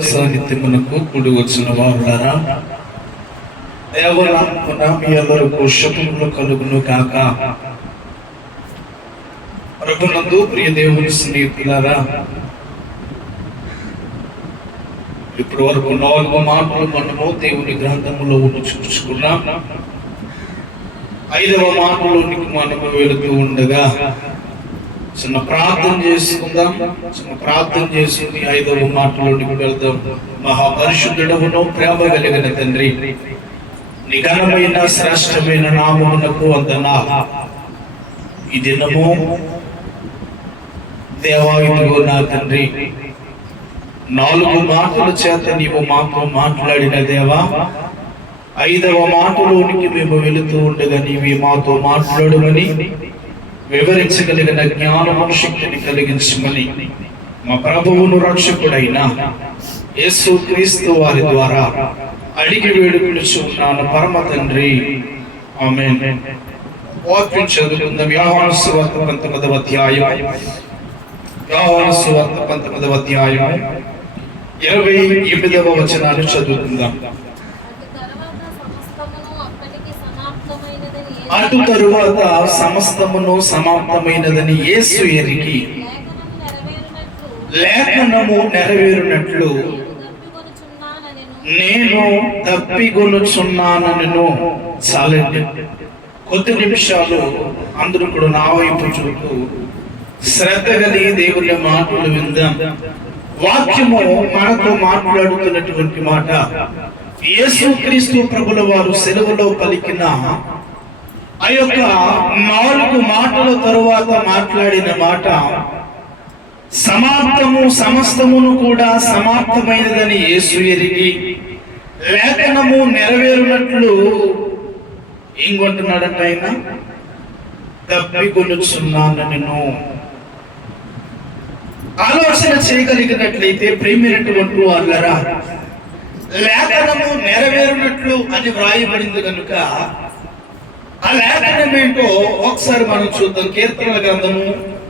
సాహిత్యమునకు కూడి వచ్చిన వారులారా, దేవనామమున మీ అందరకు శుభములు కలుగును గాక. ప్రభునందు ప్రియ దేవుని స్నేహితులారా, ఇప్పటి వరకు 4 మాటలు మనము దేవుని గ్రంథములో చూసుకున్నాం. 5వ మాటలోనికి మనము వెళుతూ ఉండగా చిన్న ప్రార్థన చేసుకుందాం. చిన్న ప్రార్థన చేసుకుని 5వ మాటలోనికి వెళ్దాం. మహాపరిశుద్ధుడవును ప్రేమ కలిగిన తండ్రి, నీ ఘనమైన శ్రేష్టమైన నామమునకు వందనాలు. ఈ దినము దేవా, ఇదిగో నా తండ్రి, 4 మాటల చేత నీవు మాతో మాట్లాడిన దేవా, 5వ మాటలోనికి మేము వెళుతూ ఉండగా నీవి మాతో మాట్లాడమని, వివరించగలిగిన జ్ఞానము శక్తిని కలిగించమని మా ప్రభువును రక్షకుడైన యేసుక్రీస్తు వారి ద్వారా అడిగి వేడుకొనుచున్నాను పరమ తండ్రి, ఆమేన్. వాక్యం చదువుకుందాం. యోహాను సువార్త 19వ అధ్యాయం, యోహాను సువార్త 19వ అధ్యాయం 28వ వచనాన్ని చదువుకుందాం. అటు తరువాత సమస్తమును సమాప్తమైనదని యేసు ఎరిగి లేఖనము నెరవేరునట్లు నేను తప్పికొనుచున్నానను. చాలండి, కొద్ది నిమిషాలు అందరూ కూడా నా వైపు చూస్తూ శ్రద్ధ కలిగి దేవుని మాటలు విందాం. వాక్యము మనతో మాట్లాడుతున్నటువంటి మాట యేసుక్రీస్తు ప్రభుల వారు సెలవులో పలికిన ఆ యొక్క 4 మాటల తరువాత మాట్లాడిన మాట సమాప్తము, సమస్తమును కూడా సమాప్తమైనదని యేసు ఎరిగి లేఖనము నెరవేరునట్లు ఇంకొంటున్నాడంట ఆయన, తప్పికొనుచున్నానను. ఆలోచన చేయగలిగినట్లయితే ప్రేమైనటువంటి వాళ్ళరా, లేఖనము నెరవేరునట్లు అని వ్రాయబడింది కనుక ఆ లేఖనం ఏంటో ఒకసారి మనం చూద్దాం. కీర్తనల గ్రంథము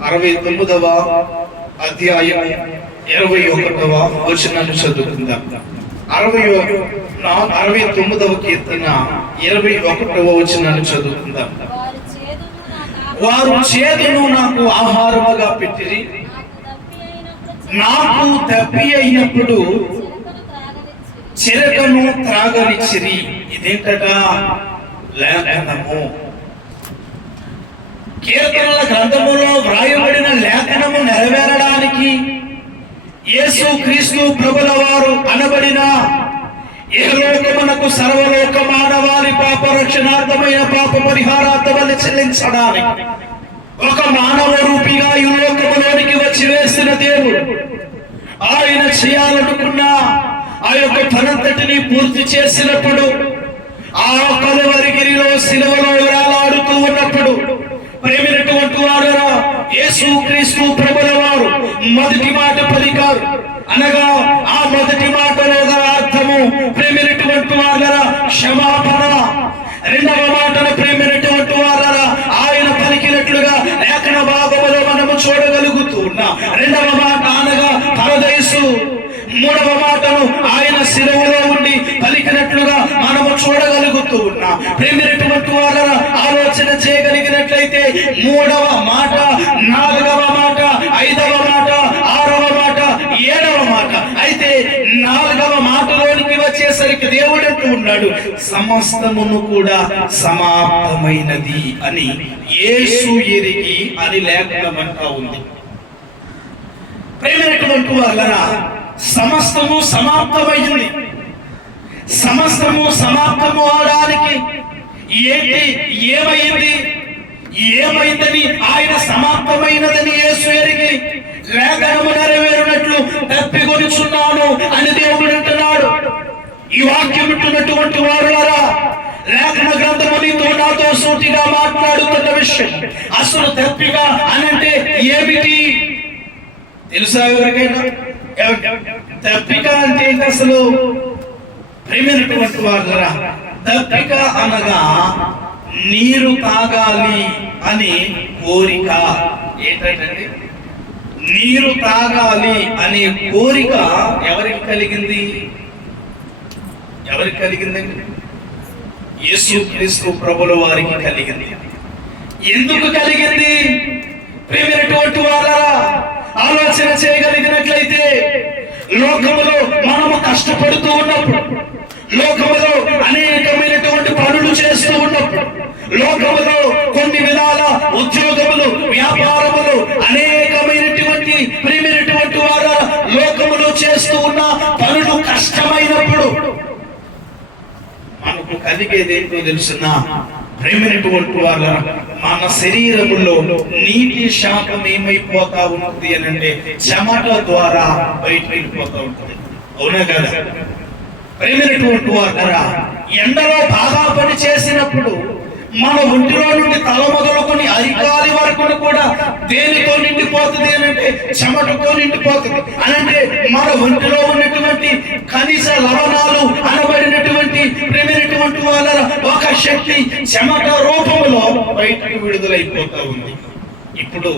69వ అధ్యాయం 21వ వచనాన్ని చదువుకుందాం. 69వ కీర్తన 21వ వచనాన్ని చదువుకుందాం. వారు చేదును నాకు ఆహారముగా పెట్టిరి, నాకు తప్పి అయినప్పుడు చిరకను త్రాగనిచ్చిరి. ఇదేంటట? లేఖనము. కీర్తనల గ్రంథములో వ్రాయబడిన లేఖనము నెరవేరడానికి యేసుక్రీస్తు ప్రభుల వారు అనబడిన ఇహలోకమునకు సర్వలోక మానవాళి పాప రక్షణార్థమైన పాప పరిహారార్థమని చెల్లించడానికి ఒక మానవ రూపిగా ఈ లోకములోనికి వచ్చి వేసిన దేవుడు ఆయన చేయాలనుకున్న ఆ యొక్క పనంతటిని పూర్తి చేసినప్పుడు, ఆ కలువరిగిరిలో శిలువలో వేలాడుతూ ఉన్నప్పుడు ప్రేమైనటువంటి వారురా, యేసుక్రీస్తు ప్రభుల వారు మొదటి మాట పలికారు. అనగా ఆ మొదటి మాటలో అర్థము ప్రేమైనటువంటి వారురా క్షమాపణ. 2వ మాటను ప్రేమైనటువంటి వారురా ఆయన పలికినట్లుగా లేఖన భాగములో మనము చూడగలుగుతూ ఉన్నాం. 2వ మాట అనగా పరదైసు. 3వ మాటను ఆయన శిలువలో ఉండి పలికినట్లుగా మనము చూడగలుగుతూ ఉన్నాం. ప్రేమైనటువంటి వారురా, ఆలోచన చేయగలిగినట్లయితే 3వ మాట, 4వ మాట, 5వ మాట, 6వ మాట, 7వ మాట. అయితే 4వ మాటలోనికి వచ్చేసరికి దేవుడు అంటూ ఉన్నాడు, సమస్తమును కూడా సమాప్తమైనది అని యేసు ఎరిగి అని లేఖనం అంటా ఉంది. ప్రేమైనటువంటి వారురా, సమస్తము సమాప్తమైంది. సమస్తము సమాప్తము అవడానికి ఏమైందని ఆయన సమాప్తమైనదని యేసు ఎరిగి లేఖనము నెరవేరునట్లు తప్పికొనుచున్నాను అని దేవుడు అంటున్నాడు. ఈ వాక్యం వింటున్నటువంటి వారులారా, లేఖన గ్రంథము నీతో నాతో సూటిగా మాట్లాడుతున్న విషయం అసలు తప్పిగా అనంటే ఏమిటి తెలుసా? ఎవరికైనా తప్పిక అంటే ఏంటి అసలు? ప్రేమైనటువంటి వారులారా, తప్పిక అనగా నీరు తాగాలి అని కోరిక. ఏంటంటే నీరు తాగాలి అనే కోరిక ఎవరికి కలిగింది? ఎవరికి కలిగిందండి? యేసుక్రీస్తు ప్రభుల వారికి కలిగింది. ఎందుకు కలిగింది? ప్రియమైనటువంటి వారా, ఆలోచన చేయగలిగినట్లయితే లోకములో మనము కష్టపడుతూ ఉన్నప్పుడు, లోకములో అనేకమైనటువంటి పనులు చేస్తూ ఉన్నప్పుడు, లోకములో కొన్ని విధాల ఉద్యోగములు, వ్యాపారములు, అనేకమైనటువంటి ప్రియమైనటువంటి వారా లోకములో చేస్తూ ఉన్న పనులు కష్టమైనప్పుడు మనకు కలిగేది ఏంటో తెలుసునా? ప్రేమైనటువంటి వాళ్ళ మన శరీరములో నీటి శాతం ఏమైపోతా ఉంటుంది అని అంటే చెమట ద్వారా బయటకు వెళ్ళిపోతా ఉంటుంది. అవునా కదా? ప్రేమైనటువంటి వాళ్ళ ఎండలో బాగా పని చేసినప్పుడు మన ఒంటిలో నుండి తల మొదలుకొని అరికాలి వరకు కూడా దేనితో నిండిపోతుంది అని అంటే చెమటతో నిండిపోతుంది. అని అంటే మన ఒంటిలో ఉన్నటువంటి ఖనిజ లవణాలు అనబడినటువంటి ప్రేమైనటువంటి వాళ్ళ ఒక శక్తి చెమట రూపంలో బయటకు విడుదలైపోతా ఉంది. ఇప్పుడు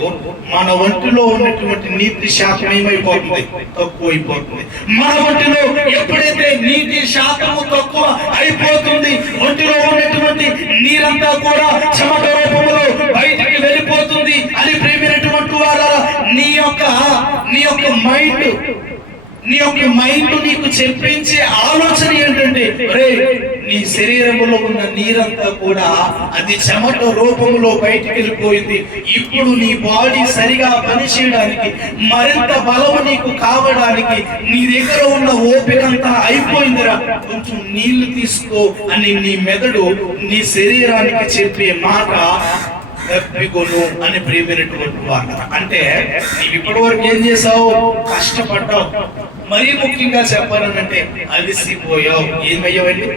మన ఒంటిలో ఉన్నటువంటి నీటి శాతం ఏమైపోతుంది? తక్కువైపోతుంది. మన ఒంటిలో ఎప్పుడైతే నీటి శాతము తక్కువ అయిపోతుంది, ఒంటిలో ఉన్నటువంటి నీరంతా కూడా చెమట రూపంలో బయటికి వెళ్ళిపోతుంది. అని ప్రేమైనటువంటి వాళ్ళ నీ యొక్క మైండ్ నీకు చెప్పించే ఆలోచన ఏంటంటే, నీ శరీరంలో ఉన్న నీరంతా కూడా అది చెమట రూపంలో బయటికి వెళ్ళిపోయింది. ఇప్పుడు నీ బాడీ సరిగా పనిచేయడానికి, మరింత బలము నీకు కావడానికి నీ దగ్గర ఉన్న ఓపికంతా అయిపోయిందిరా, కొంచెం నీళ్లు తీసుకో అని నీ మెదడు నీ శరీరానికి చెప్పే మాట తప్పికొను అని ప్రియమైనటువంటి మాట. అంటే నీవు ఇప్పటి వరకు ఏం చేసావు? కష్టపడ్డావు. మరీ ముఖ్యంగా చెప్పాలంటే అలిసిపోయావు. ఏమయ్యావండి?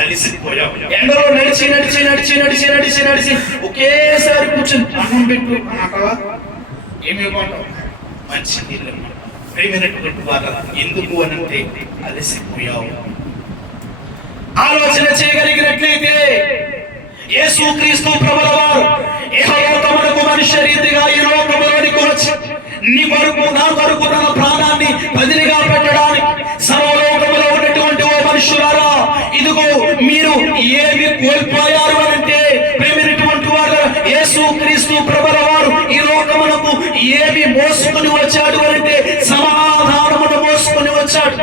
అలిసిపోయావు. ఎండలో నడిచి నడిచి నడిచి నడిచి నడిచి నడిచి ఒకేసారి కూర్చొని అన్నం పెట్టు అన్నటవా? ఏమేమంటావు? మంచి నీళ్ళు. ప్రియమైనటువంటి వాళ్ళ ఎందుకు అనంటే అలిసిపోయావు. ఆలోచన చేయగలిగినట్లయితే యేసుక్రీస్తు ప్రభుల వారు ఇహలోకమునకు మనుష్య రీతిగా ఈ లోకములోనికి వచ్చి నీ కొరకు నా కొరకు తన ప్రాణాన్ని బదిలీగా పెట్టడానికి, సర్వలోకములో ఉన్నటువంటి ఓ మనుషులారా, ఇదిగో మీరు ఏమి కోల్పోయారు అనంటే ప్రేమైనటువంటి వారు యేసుక్రీస్తు ప్రభుల వారు ఈ లోకమునకు ఏమి మోసుకుని వచ్చాడు అనంటే సమాధానమును మోసుకుని వచ్చాడు.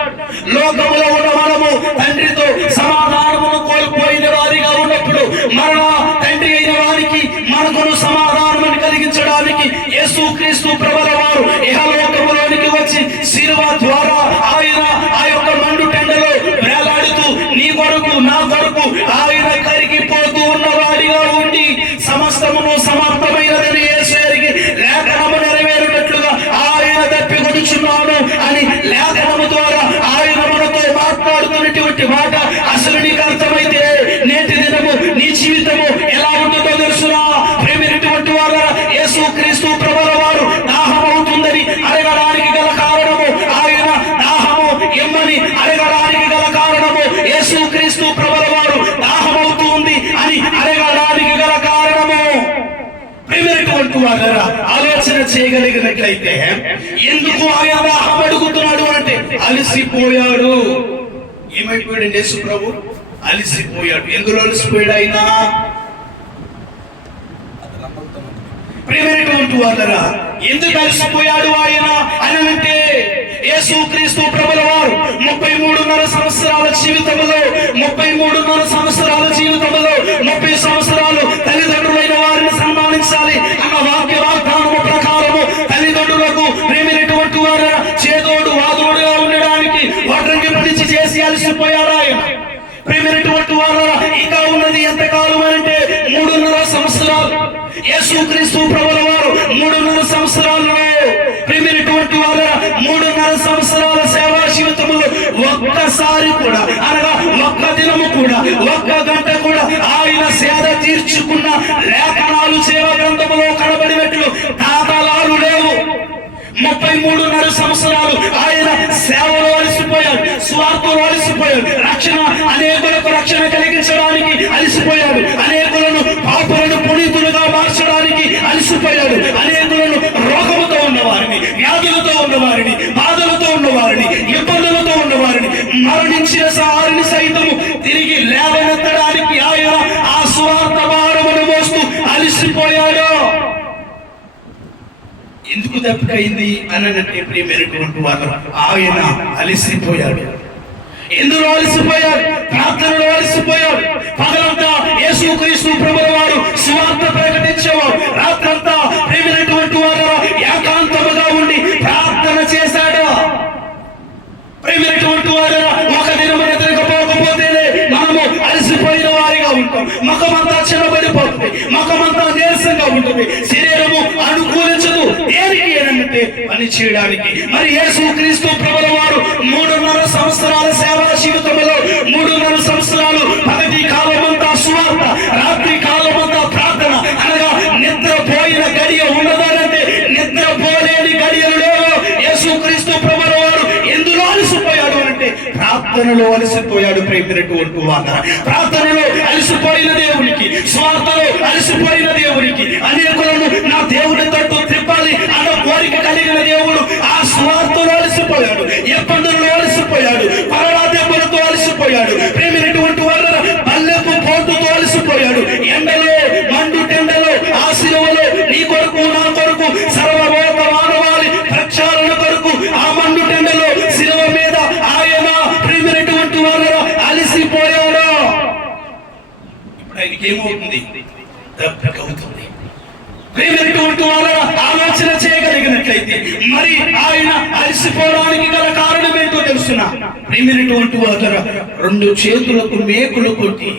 లోకములో ఉన్న మనము తండ్రితో సమాధానమును కోల్పోయిన వారిగా ఉన్నప్పుడు మరలా తండ్రి అయిన వారికి మనకును సమాధానమును కలిగించడానికి యేసుక్రీస్తు ప్రభుల వారు ఇహలోకములోనికి వచ్చి శిలువ ద్వారా ఆయన ఆ యొక్క మండు టెండలో వేలాడుతూ నీ కొరకు నా కొరకు ఆయన కరిగిపోతూ ఉన్న వాడిగా ఉండి సమస్తమును సమాప్తమైనదని యేసు ఎరిగి లేఖనము నెరవేరునట్లుగా ఆయన తప్పికొనుచున్నాను అని లేఖనము ద్వారా ఆయన మనతో మాట్లాడుతున్నటువంటి మాట అసలు నీకు అర్థమైతే నేటి దినము నీ జీవితము ఎలా ఉంటుందో తెలుసునా? ప్రేమైనటువంటి వారు యేసుక్రీస్తు ప్రభుల వారు దాహం అవుతుందని అడగడానికి గల కారణము, ఆయన దాహము ఎమ్మని అడగడానికి గల కారణము, యేసుక్రీస్తు ప్రభుల వారు దాహం అవుతుంది అని అడగడానికి గల కారణము. ప్రేమైనటువంటి వారు ఆలోచన చేయగలిగినట్లయితే ఎందుకు ఆయన దాహం అడుగుతున్నాడు అంటే అలసిపోయాడు. ఏమైపోయాడు యేసు ప్రభు? అలసిపోయాడు. ఎందులో అలసిపోయాడు ఆయన? ప్రియమైనటువంటి వారా, ఎందుకు అలసిపోయాడు ఆయన అని అంటే యేసుక్రీస్తు ప్రభుల వారు 33.5 సంవత్సరాల జీవితంలో 30 సంవత్సరాలు తల్లిదండ్రులైన వారిని సన్మానించాలి అన్న వాగ్దానము ప్రకారము తల్లిదండ్రులకు ప్రేమైనటువంటి వారు చేదోడు వాదోడుగా ఉండడానికి వడ్రంగి పని చేసి అలసిపోయాడు ఆయన. ప్రేమైనటువంటి వారు ఇంకా ఉన్నది ఎంతకాలం అంటే 3.5 సంవత్సరాలు. యేసుక్రీస్తు ప్రభుల వారు 3.5 సంవత్సరాలలో ప్రేమైనటువంటి వారు 3.5 సంవత్సరాల సేవా జీవితంలో ఒక్కసారి కూడా అనగా ఒక్క దినము కూడా ఒక్క గంట కూడా ఆయన సేవ తీర్చుకున్న లేఖనాలు సేవ గ్రంథములో కనబడినట్లు దాఖలాలు లేవు. 33.5 సంవత్సరాలు ఆయన సేవలో అలసిపోయాడు, స్వార్థంలో అలసిపోయాడు, అనేకులకు రక్షణ కలిగించడానికి అలసిపోయాడు, అనేకులను పాపులను పునీతులుగా మార్చడానికి అలసిపోయాడు, అనేకులను రోగముతో ఉన్న వారిని మరణించిన వారిని సైతము తిరిగి లేవనెత్తడానికి ఆయన ఆ సువార్త భారమును మోస్తూ అలసిపోయాడు. ఎందుకు తప్పికైంది అని అంటే ప్రియమైనటువంటి వారు, ఆయన అలసిపోయాడు. ఎందులో అలసిపోయాడు? ప్రార్థనలో అలసిపోయాడు. పగలంతా యేసుక్రీస్తు ప్రభుల వారు సువార్త ప్రకటించేవారు. రాత్రంతా ప్రియమైనటువంటి వారు ఏకాంతముగా ఉండి ప్రార్థన చేశాడు. ప్రియమైనటువంటి వారు, ఒక దినము నిద్రపోకపోతేనే మనము అలసిపోయిన వారిగా ఉంటాం. ముఖమంతా చిన్నబడిపోతుంది, ముఖమంతా నీరసంగా ఉంటుంది, శరీరము అనుకూలించదు దేనికి ఏనంటే పని చేయడానికి. మరి యేసుక్రీస్తు ప్రభుల వారు 3.5 సంవత్సరాల సేవా జీవితంలో 3.5 సంవత్సరాలు పగటి కాలమంతా సువార్త, రాత్రి కాలమంతా ప్రార్థన, అనగా నిద్రపోయిన గడియ ఉన్నదానంటే నిద్రపోలేని గడియలు లేవు. యేసుక్రీస్తు ప్రభుల వారు ఎందులో అలసిపోయాడు అంటే ప్రార్థనలో అలసిపోయాడు. ప్రేమినటువంటి వారు, ప్రార్థనలో అలసిపోయిన దేవునికి, స్వార్థలో అలసిపోయిన దేవునికి, అనేకులను నా దేవుని తట్టు త్రిప్పాలి అన్న కోరిక కలిగిన దేవుడు ఆ స్వార్థలో అలసిపోయాడు. ఇబ్బందులలో అలసిపోయాడు, పరరాధ్యములతో అలసిపోయాడు. ప్రేమినటువంటి వారు బల్లెపు పోటుతో అలసిపోయాడు. ఎండలో మండుటెండలో ఆ శిలువలో నీ కొరకు నా కొరకు సర్వలోక మానవాళి ప్రక్షాళన కొరకు ఆ మండుటెండలో శిలువ మీద ఆయన ప్రేమినటువంటి వారు అలసిపోయాడు. ఇప్పుడు ఆయనకి ఏమవుతుంది? దెబ్బకవుతుంది. ప్రేమినటువంటి వారు ఆలోచన చేయగలిగినట్లయితే మరి ఆయన అలసిపోవడానికి గల కారణం ఏంటో తెలుసునా? ప్రేమినటువంటి వారు 2 చేతులకు మేకులు కొట్టి,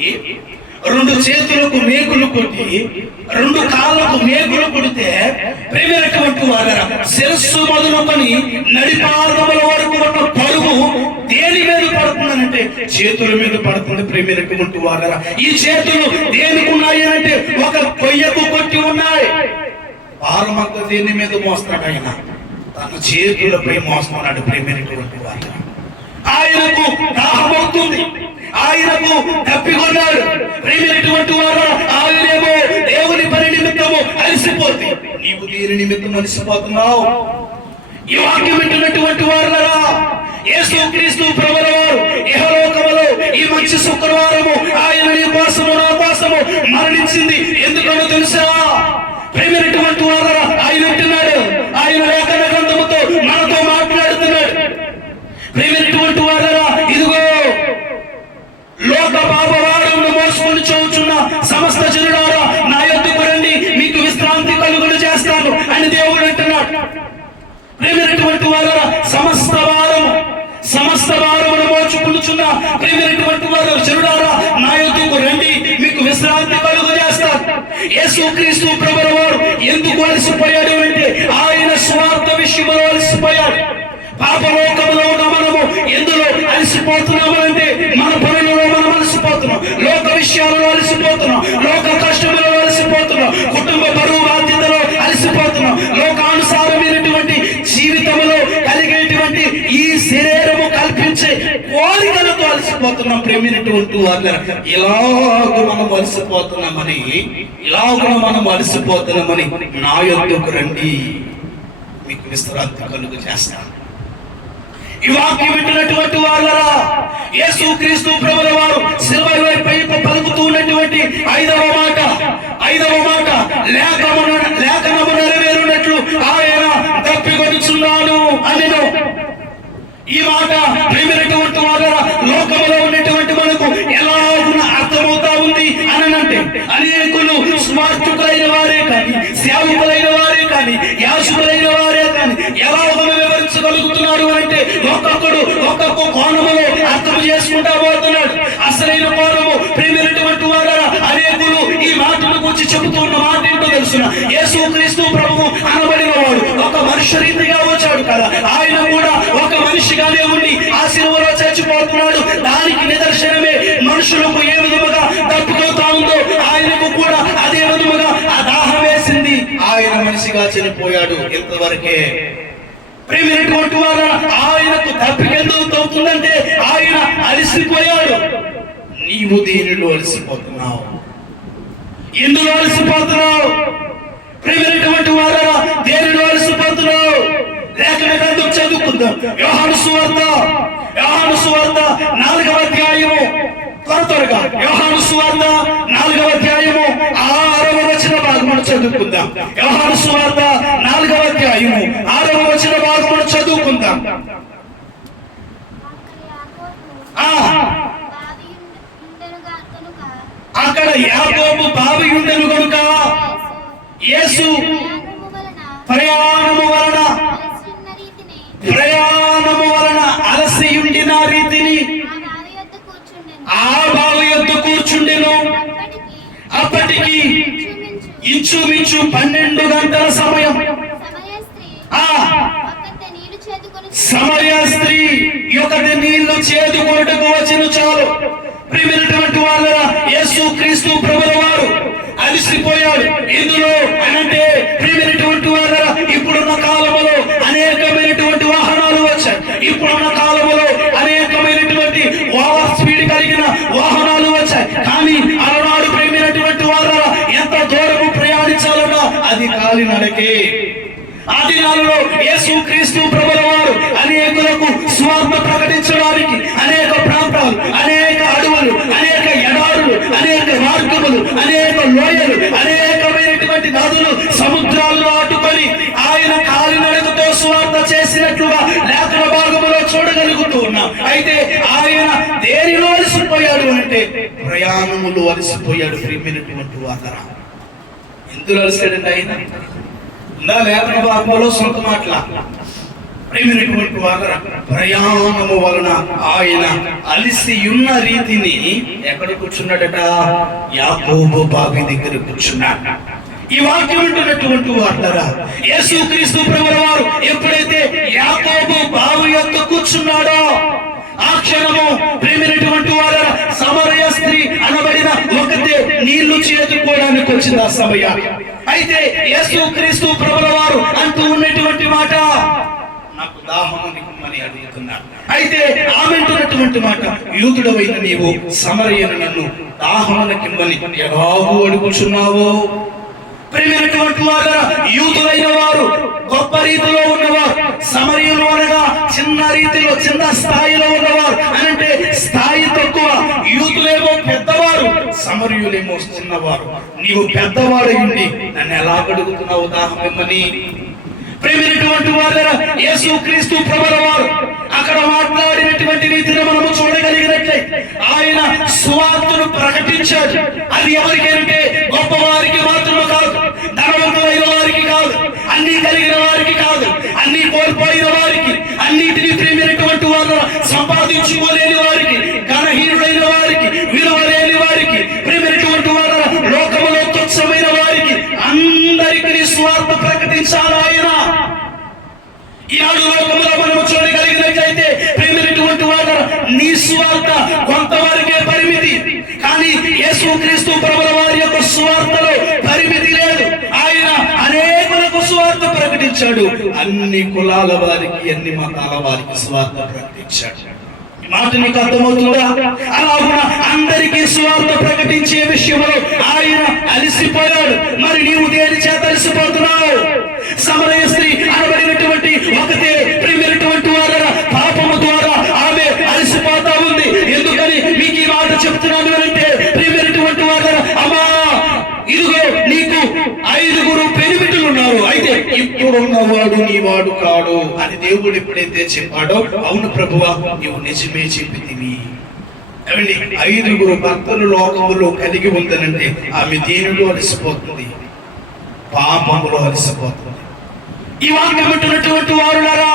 2 చేతులకు మేకులు కొట్టి, 2 కాళ్ళకు మేకులు కొడితే ప్రేమినటువంటి వారు శిరస్సు మొదలుకొని నడిపాదముల వరకు ఉన్న పరుగు దేని మీద పడుతుందనంటే చేతుల మీద పడుతుంది. ప్రేమినటువంటి వారు, ఈ చేతులు దేనికి ఉన్నాయి అంటే ఒక కొయ్యకు కొట్టి ఉన్నాయి. భారమంతా దేని మీద మోస్తాడు? ఆయన తన చేతులపై మోస్తున్నాడు. ప్రేమినటువంటి వారు, ఆయనకు దాహమవుతుంది, ఆయనకు తప్పికొన్నాడు. ప్రేమినటువంటి వారు, ఆయనేమో దేవుని పని నిమిత్తము అలసిపోతే నీవు దేని నిమిత్తం అలసిపోతున్నావు? ఈ వాక్యం వింటున్నటువంటి వారులరా, యేసుక్రీస్తు ప్రభుల వారు ఇహలోకములో ఈ మంచి శుక్రవారము ఆయన నీ కోసము నా కోసము మరణించింది ఎందుకనో తెలుసా? ప్రేమినటువంటి వారులరా, ఆయన వింటున్నాడు, ఆయన లేఖన గ్రంథముతో మనతో మాట్లాడుతున్నాడు. ప్రేమినటువంటి వారులరా, ఇదిగో లోక పాపభారమును మోసుకొని చూచున్న సమస్త జనులారా నా యొద్దకు రండి, మీకు విశ్రాంతి కలుగును చేస్తాను అని దేవుడు అంటున్నాడు. ప్రేమినటువంటి వారులరా, సమస్త భారమును మోసుకొనుచున్న ప్రేమినటువంటి వారు జనులారా నా యొద్దకు రండి, మీకు విశ్రాంతి కలుగు చేస్తాను. యేసుక్రీస్తు ప్రభుల వారు ఎందుకు అలసిపోయాడు అంటే ఆయన స్వార్థ విషయంలో అలసిపోయాడు. పాపలోకంలో ఉన్న మనము ఎందులో అలసిపోతున్నాము అంటే మన పనులలో మనం అలసిపోతున్నాం, లోక విషయాలలో అలసిపోతున్నాం, లోక కష్టములలో అలసిపోతున్నాం, కుటుంబ బరువు బాధ్యతలో అలసిపోతున్నాం, లోకానుసారమైనటువంటి జీవితంలో కలిగేటువంటి ఈ శరీరము కల్పించే కోరికలతో అలసిపోతున్నాం. ప్రేమినటువంటి వాళ్ళ ఇలాగ మనం అలసిపోతున్నామని నా యొద్దకు రండి, మీకు విశ్రాంతి కలుగు చేస్తాను. ఈ వాక్యం వింటున్నటువంటి వాళ్ళరా, యేసుక్రీస్తు ప్రభుల వారు శిలువపై పలుకుతున్నటువంటి 5వ మాట లేఖనము నెరవేరునట్లు ఆయన తప్పికొనుచున్నాను అనిను. ఈ మాట ప్రేమినటువంటి వాళ్ళరా, లోకంలో ఉన్నటువంటి మనకు ఎలా అర్థమవుతా ఉంది అనంటే అనేకులు స్వార్థకులైన వారే కానీ, సేవకులైన వారే కానీ, యాజకులైన వారే కానీ ఎలా వివరించగలుగుతున్నారు అంటే ఒక్కొక్క కోణములో అర్థం చేసుకుంటా పోతున్నాడు. అసలైన కోణము ప్రేమినటువంటి వారా, అనేకులు ఈ మాటల గురించి చెబుతున్న మాట ఏంటో తెలుసునా? యేసుక్రీస్తు ప్రభువు అనబడిన వాడు ఒక మనుష్య రీతిగా వచ్చాడు కదా, ఆయన కూడా ఒక మనిషిగానే ఉండి ఆ శిలువలో చచ్చిపోతున్నాడు. దానికి నిదర్శనమే మనుషులకు ఏ విధముగా తప్పుకొతా ఉందో ఆయనకు కూడా అదే విధముగా ఆ దాహం వేసింది. ఆయన మనిషిగా చనిపోయాడు. ఇంతవరకే. ప్రేమినటువంటి వారు, ఆయనకు తప్పికెందుకు తోతుందంటే ఆయన అలసిపోయాడు. నీవు దేనిలో అలసిపోతున్నావు? ఎందులో అలసిపోతున్నావు? ప్రేమినటువంటి వారు, దేనిలో అలసిపోతున్నావు? లేఖన గ్రంథం చదువుకుందాం. యోహాను సువార్త 4వ అధ్యాయము, త్వరగా యోహాను సువార్త 4వ అధ్యాయము 6వ వచన భాగమును చదువుకుందాం. యోహాను సువార్త 4వ అధ్యాయము 6వ వచన భాగమును చదువుకుందాం. అక్కడ యాకోబు బావి ఉండెను గనుక యేసు ప్రయాణము వలన అలసి ఉండిన రీతిని ఆ బావి యొద్ద కూర్చుండెను. అప్పటికి ఇంచుమించు 12 గంటల సమయం. సమరయ స్త్రీ ఒకటి నీళ్లు చేదుకొనుటకు వచ్చెను. చాలు ప్రియమైనటువంటి వాళ్ళరా, యేసు క్రీస్తు ప్రభుల వారు అలసిపోయాడు. ఇందులో అనంటే ప్రియమైనటువంటి వాళ్ళరా, ఇప్పుడున్న కాలంలో అనేకమైనటువంటి వాహనాలు వచ్చాయి. ఇప్పుడున్న కాలంలో అనేకమైనటువంటి ఓవర్ స్పీడ్ కలిగిన వాహనాలు వచ్చాయి. కానీ అలనాడు ప్రియమైనటువంటి వాళ్ళరా, ఎంత దూరము ప్రయాణించాలన్నా అది కాలినడకే. ఆ దినాలలో యేసు క్రీస్తు ప్రభుల వారు అనేకులకు స్వార్థ ప్రకటించడానికి అనేక ప్రాంతాలు, అనేక అడవులు, అనేక ఎడారులు, అనేక మార్గములు, అనేక లోయలు, అనేకమైనటువంటి నదులు, సముద్రాలు దాటుకొని ఆయన కాలినడకతో స్వార్థ చేసినట్లుగా లేఖన భాగములో చూడగలుగుతూ ఉన్నాం. అయితే ఆయన దేనిలో అలసిపోయాడు అంటే ప్రయాణములు అలసిపోయాడు. ప్రియమైనటువంటి వాదరా, ఎందులో అలసాడండి ఆయన? లేఖన భాగంలో సొంత మాటల ప్రేమైనటువంటి వారు ప్రయాణము వలన ఆయన అలిసి ఉన్న రీతిని ఎక్కడ కూర్చున్నాడట? యాకోబు బావి దగ్గర కూర్చున్నాడు. ఈ వాక్యం వింటున్నటువంటి వారులారా, యేసు క్రీస్తు ప్రభుల వారు ఎప్పుడైతే యాకోబు బావి యొద్ద కూర్చున్నాడో ఆ క్షణము ప్రేమైనటువంటి వారు సమరయ స్త్రీ అనబడిన ఒకతే నీళ్లు చేదుకోవడానికి వచ్చింది ఆ సమయం. అయితే యేసు క్రీస్తు ప్రభుల వారు అంటూ ఉన్నటువంటి మాట, నాకు దాహమని అడుగుతున్నారు. అయితే ఆమె అంటున్నటువంటి మాట, యూదుడవైన నీవు సమరయను నన్ను దాహమనకిమ్మని ఎలాగూ అడుగుచున్నావు? ప్రియమైనటువంటి వారు, యూదులైన వారు గొప్ప రీతిలో ఉన్నవారు, సమరయులు అనగా చిన్న రీతిలో చిన్న స్థాయిలో ఉన్నవారు. అంటే స్థాయి తక్కువ. యూదులేమో పెద్దవారు, సమరయులేమో చిన్నవారు. నీవు పెద్దవాడై ఉండి నన్ను ఎలా అడుగుతున్నావు దాహమని? ప్రియమైనటువంటి వారు, యేసు క్రీస్తు ప్రభుల వారు అక్కడ మాట్లాడినటువంటి రీతిని మనము చూడగలిగినట్లయితే ఆయన సువార్తను ప్రకటించాడు. అది ఎవరికంటే గొప్పవారికి మాత్రమే కాదు, ధనవంతులైన వారికి కాదు, అన్ని కలిగిన వారికి కాదు, అన్ని కోల్పోయిన వారికి, అన్నిటినీ ప్రియమైనటువంటి వారు సంపాదించుకోలేని వారికి, ఘనహీనుడైన వారికి, విలువలేని వారికి, ప్రియమైనటువంటి వారు లోకములో తుచ్చమైన వారికి అందరికీ సువార్త ప్రకటించాలి ఆయన. ఈనాడు లోకంలో మనము చూడగలిగినట్లయితే ప్రియమైనటువంటి వారు నీ సువార్త కొంతవరకే పరిమితి. కానీ యేసు క్రీస్తు ప్రభుల వారి యొక్క సువార్తలో పరిమితి లేదు. ఆయన అనేకులకు సువార్త ప్రకటించాడు. అన్ని కులాల వారికి, అన్ని మతాల వారికి సువార్త ప్రకటించాడు. మాట నీకు అర్థమవుతుందా? అలాగున అందరికీ సువార్త ప్రకటించే విషయంలో ఆయన అలసిపోయాడు. మరి నీవు దేని చేత అలసిపోతున్నావు? సమరయ స్త్రీ అనబడినటువంటి ఒకతే ప్రియమైనటువంటి వారు పాపము ద్వారా ఆమె అలసిపోతా ఉంది. ఎందుకని మీకు ఈ మాట చెప్తున్నాను అంటే, ప్రియమైనటువంటి వారు, అమ్మా ఇదిగో నీకు 5 పెనిమిటులు ఉన్నారు. అయితే ఇప్పుడు ఉన్నవాడు నీ వాడు కాడు అని దేవుడు ఎప్పుడైతే చెప్పాడో, అవును ప్రభువా నీవు నిజమే చెప్పితివి. 5 భర్తలు లోకములో కలిగి ఉందనంటే ఆమె దేనిలో అలసిపోతుంది? పాపములో అలసిపోతుంది. ఈ వాక్యం వింటున్నటువంటి వారులారా,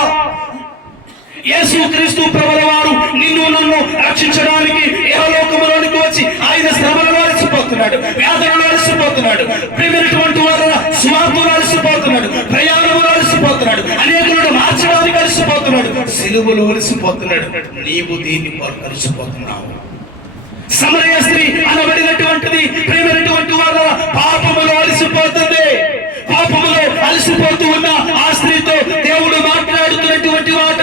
యేసు క్రీస్తు ప్రభుల వారు నిన్ను నన్ను రక్షించడానికి ఇహలోకములోనికి వచ్చి ఆయన శ్రమలను అలసిపోతున్నాడు, వ్యాధులను అలసిపోతున్నాడు, ప్రియమైనటువంటి వారు స్వార్థను అలసిపోతున్నాడు, ప్రయాణములు అలసిపోతున్నాడు, అనేకులను మార్చడానికి అలసిపోతున్నాడు, సిలువలు అలసిపోతున్నాడు. నీవు దీన్ని అలసిపోతున్నావు. సమరయ స్త్రీ అనబడినటువంటిది ప్రియమైనటువంటి వారు పాపములో అలసిపోతుంది. పాపములో అలసిపోతూ ఉన్న ఆ స్త్రీతో దేవుడు మాట్లాడుతున్నటువంటి మాట,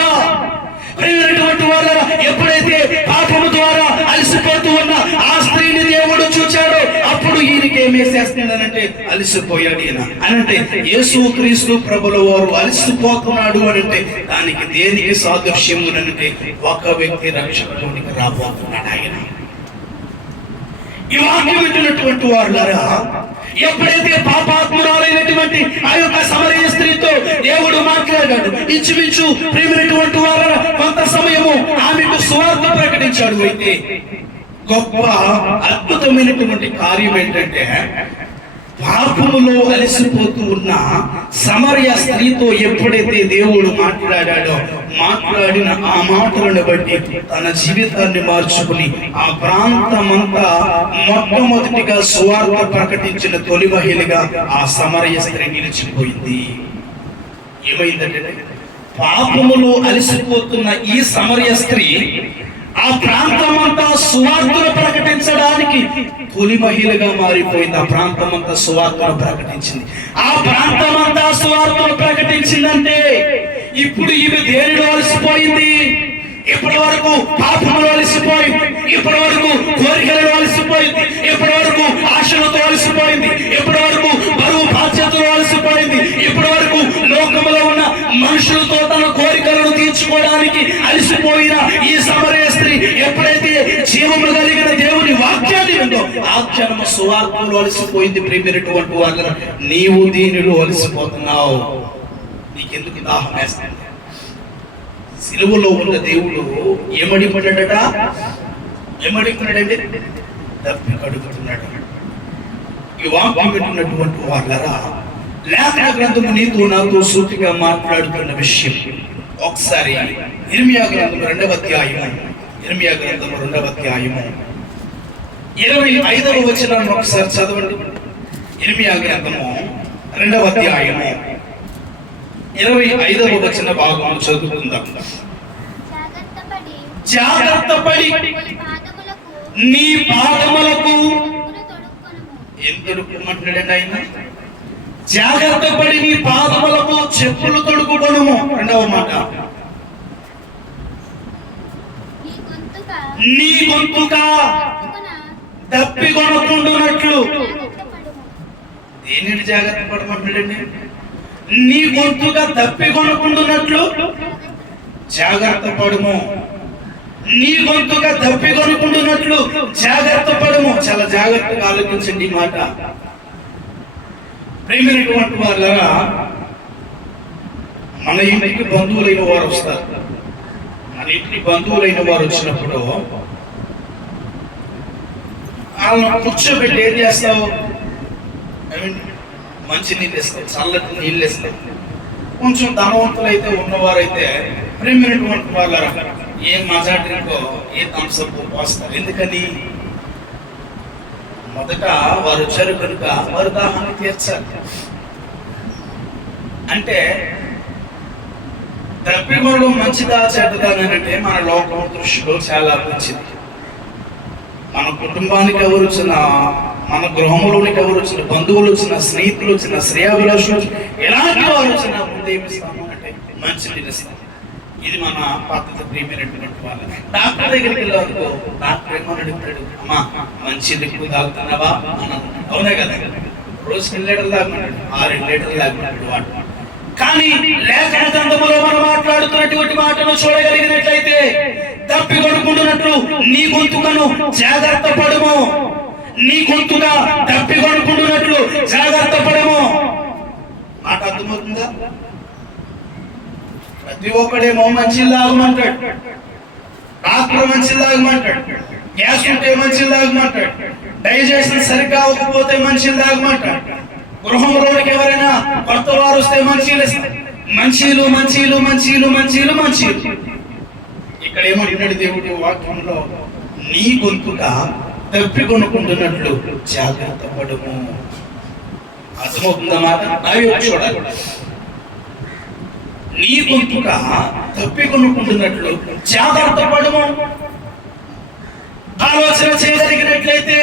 ప్రియమైనటువంటి వారు ఎప్పుడైతే పాపము ద్వారా అలసిపోతూ ఉన్న ఆ స్త్రీని దేవుడు చూచాడో అప్పుడు ఈయనకి ఏమేసేస్తున్నాడంటే అలసిపోయాడు ఈయన అని అంటే యేసుక్రీస్తు ప్రభుల వారు అలసిపోతున్నాడు అని అంటే దానికి దేనికి సాదృశ్యం అంటే ఒక వ్యక్తి రక్షణలోనికి రాబోతున్నాడు ఆయన. ఈ వాక్యం వింటున్నటువంటి వారులారా, ఎప్పుడైతే పాపాత్మురాలైనటువంటి ఆ యొక్క సమరయ స్త్రీతో దేవుడు మాట్లాడాడు, ఇంచుమించు ప్రియమైనటువంటి వారు కొంత సమయము ఆమెకు సువార్త ప్రకటించాడు. అయితే గొప్ప అద్భుతమైనటువంటి కార్యం ఏంటంటే పాపములో అలసిపోతూ ఉన్న సమరయ స్త్రీతో ఎప్పుడైతే దేవుడు మాట్లాడాడో, మాట్లాడిన ఆ మాటలను బట్టి తన జీవితాన్ని మార్చుకుని ఆ ప్రాంతమంతా మొట్టమొదటిగా సువార్త ప్రకటించిన తొలి మహిళగా ఆ సమరయ స్త్రీ నిలిచిపోయింది. ఏమైందంటే పాపములో అలసిపోతున్న ఈ సమరయ స్త్రీ ఆ ప్రాంతమంతా సువార్తను ప్రకటించడానికి తొలి మహిళగా మారిపోయింది. ఆ ప్రాంతమంతా సువార్తను ప్రకటించింది. ఆ ప్రాంతమంతా సువార్తను ప్రకటించిందంటే ఇప్పుడు ఈమె దేనిలో అలసిపోయింది? ఇప్పటి వరకు పాపములో అలసిపోయింది, ఇప్పటి వరకు కోరికలలో అలసిపోయింది, ఇప్పటి వరకు ఆశలతో అలసిపోయింది, ఇప్పటి వరకు బరువు బాధ్యతలో అలసిపోయింది, ఇప్పటి వరకు లోకములో ఉన్న మనుషులతో తన కోరికలను తీర్చుకోవడానికి అలసిపోయిన ఈ సమరయ స్త్రీ ఎప్పుడైతే జీవము కలిగిన దేవుని వాక్యాన్ని విందో ఆ క్షణము సువార్తలో అలసిపోయింది. ప్రియమైనటువంటి వారు, నీవు దీనిలో అలసిపోతున్నావు, నీకెందుకు దాహం వేస్తుంది? సిలువలో ఉన్న దేవుడు ఏమడిపడ్డాడట? ఏమడిపడ్డాడంటే తప్పి కడుగుతున్నాడు. ఈ వాక్యం వింటున్నటువంటి వాళ్ళరా, లేఖన గ్రంథము నీతో నాతో సూటిగా మాట్లాడుతున్న విషయం ఒకసారి ఇర్మియా గ్రంథము 2వ అధ్యాయము, ఇర్మియా గ్రంథము 2వ అధ్యాయము 25వ వచనాన్ని ఒకసారి చదవండి. ఇర్మియా గ్రంథము 2వ అధ్యాయము 25వ వచన భాగం చదువుకుందాం. జాగ్రత్తపడి నీ పాదములకు ఎందుకు మాట్లాడండి ఆయన? జాగ్రత్తపడి నీ పాదములకు చెప్పులు తొడుగుకొనుము. రెండవ మాట, నీ గొంతుక తప్పికొనకుండునట్లు. దేనిని జాగ్రత్త పడమంటాడండి? నీ గొంతుగా తప్పికొనకుండునట్లు జాగ్రత్త పడుము. నీ గొంతుగా తప్పికొనకుండునట్లు జాగ్రత్త పడుము. చాలా జాగ్రత్తగా ఆలోచించండి ఈ మాట. ప్రేమైనటువంటి వాళ్ళరా, మన ఇంటికి బంధువులైన వారు వస్తారు. మన ఇంటికి బంధువులైన వారు వచ్చినప్పుడు వాళ్ళని కూర్చోబెట్టి ఏం చేస్తావు? మంచి నీళ్ళు ఇస్తావు, చల్లటి నీళ్ళు ఇస్తావు. కొంచెం ధనవంతులైతే ఉన్నవారైతే ప్రేమైనటువంటి వాళ్ళరా ఏ మజా డ్రింకో ఏ థమ్సప్ పోస్తారు. ఎందుకని? మొదట వారు వచ్చారు కనుక వారు దాహాన్ని తీర్చాలి. అంటే తప్పికొనడం మంచిదా చెడ్డదా అంటే మన లోకం దృష్టిలో చాలా మంచిది. మన కుటుంబానికి ఎవరు వచ్చినా, మన గృహంలోనికి ఎవరు వచ్చిన, బంధువులు వచ్చిన, స్నేహితులు వచ్చిన, శ్రేయాభిలాషులు ఎలాంటి వారు వచ్చినా ముందేమిస్తాము అంటే మంచి నిలుస్తాం. ఇది మన పద్ధతి. ప్రియమైనటువంటి వాళ్ళు డాక్టర్ దగ్గరికి వెళ్ళారు, డాక్టర్ ఏమో అడుగుతాడు, అమ్మా మంచి లిక్విడ్ తాగుతున్నావా అన్న. అవునే కదా, రోజు 2 లీటర్లు తాగుతున్నాడు, 6 లీటర్లు తాగుతున్నాడు వాడు. కానీ లేఖన గ్రంథములో మనం మాట్లాడుతున్నటువంటి మాటను చూడగలిగినట్లయితే తప్పికొనుకుంటున్నట్లు నీ గొంతుకను జాగ్రత్త పడము. నీ గొంతుగా తప్పికొనుకుంటున్నట్లు జాగ్రత్త పడము. మాట అర్థమవుతుందా? ప్రతి ఒక్కడేమో మంచిలు తాగమంటాడు, డాక్టర్ మంచిలు తాగమంటాడు, గ్యాస్ ఉంటే మంచిలు తాగమంటాడు, డైజెషన్ సరిగ్గా అవ్వకపోతే మంచిలు తాగమంటాడు, గృహంలోనికి ఎవరైనా కొత్త వారు వస్తే మంచిలు మంచిలు మంచిలు మంచిలు మంచిలు మంచిలు. ఇక్కడ ఏమంటున్నాడు దేవుడి వాక్యంలో? నీ గొంతుగా తప్పికొనుకుంటున్నట్లు జాగ్రత్త పడము. అర్థమవుతుందా మాట? చూడాలి. నీ గొంతుగా తప్పికొనుకుంటున్నట్లు జాగ్రత్త పడము. ఆలోచన చేయగలిగినట్లయితే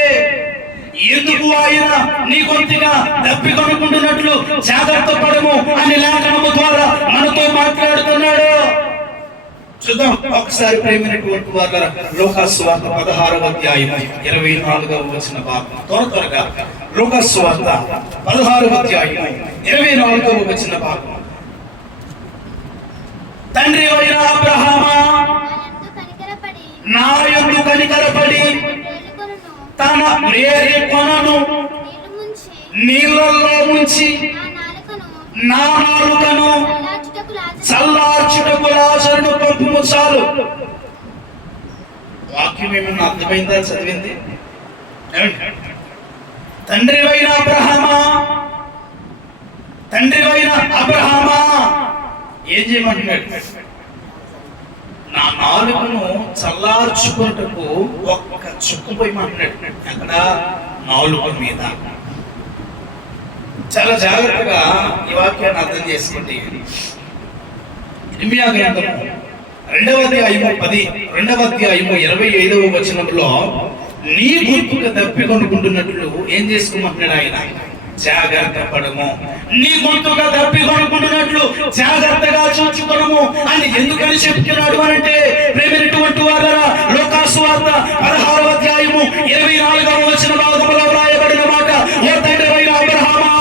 ఎందుకు ఆయన నీ గొంతుగా తప్పికొనుకుంటున్నట్లు జాగ్రత్త పడము అని లేఖనము ద్వారా మనతో మాట్లాడుతున్నాడు. చూద్దాం ఒకసారి. ప్రేమైనటువంటి వారు లోకాసు వార్త 16వ అధ్యాయం 24వ వచన భాగం త్వరగా లూకా సువార్త 16వ అధ్యాయం 24వ వచన భాగం. తండ్రి అయిన అబ్రహామా, నా యందు కనికరపడి తన వేరే కొనను నీళ్ళల్లో ముంచి నా నాలుకను చల్లార్చుటకు లాజరును పంపుము చాలు. వాక్యం ఏమన్నా అర్థమైందా? చదివింది తండ్రి అయిన అబ్రహామా, తండ్రి అయిన అబ్రహామా ఏం చేయమంటున్నాడు? నా నాలుకను చల్లార్చుకుంటూ ఒక్క చుక్కు పోయమంటున్నాడు. అక్కడ నాలుక మీద. చాలా జాగ్రత్తగా ఈ వాక్యాన్ని అర్థం చేసుకుంటే, ఇర్మియా గ్రంథము 2వ అధ్యాయము 25వ వచనంలో నీ గుర్తుకు తప్పికొనుకుంటున్నట్లు ఏం చేసుకోమంటున్నాడు ఆయన? జాగ్రత్త పడము. నీ గొంతుగా తప్పి కొనుకుంటున్నట్లు జాగ్రత్తగా చూచుకొనము అని ఎందుకని చెప్తున్నాడు అంటే, ప్రేమైనటువంటి వారరా, లూకా సువార్త 16వ అధ్యాయము 24వ వచన భాగంలో వ్రాయబడిన మాట, ఓ తండ్రి అయిన అబ్రహామా,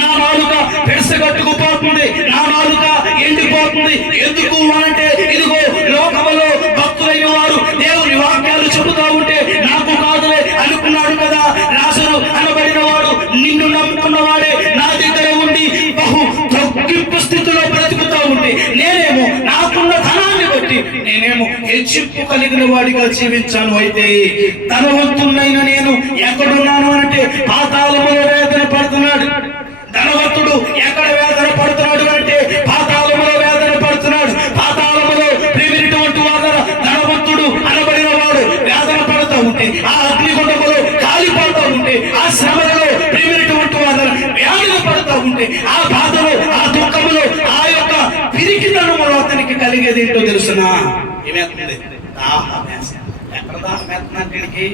నా నాలుక పెసగట్టుకు పోతుంది, నా నాలుక ఎండిపోతుంది. ఎందుకు అనంటే, ఇదిగో లోకములో భక్తులైన వారు దేవుని వాక్యాలు చెబుతా ఉంటే నాకు కాదులే అనుకున్నాడు కదా. లాజరు అనబడిన వాడు నిన్ను నమ్ముకున్నవాడే నా దగ్గర ఉండి బహు తగ్గింపు స్థితిలో బ్రతుకుతా ఉంటే, నేనేమో నాకున్న ధనాన్ని బట్టి నేనేమో హెచ్చింపు కలిగిన వాడిగా జీవించాను. అయితే ధనవంతునైన నేను ఎక్కడున్నాను అంటే పాతాళములో వేదన పడుతున్నాడు. ధనవంతుడు ఎక్కడ వేదన పడుతున్నాడు అంటే పాతాళములో వేదన పడుతున్నాడు. పాతాళములో ప్రేమినటువంటి వారు ధనవంతుడు అనబడిన వాడు వేదన పడుతూ ఉంటే, ఆ అగ్నిగుండములో కాలిపోతూ ఉంటే, ఆ శ్రమలలో ప్రేమినటువంటి వారు వేదన పడుతూ ఉంటే, ఆ బాధలో ఆ దుఃఖములో ఆ యొక్క పిరికితనములో అతనికి కలిగేది ఏంటో తెలుసునా? ఏమేస్తుంది? దాహమేస్తుంది. ఎక్కడ దాహమేస్తుందంటే,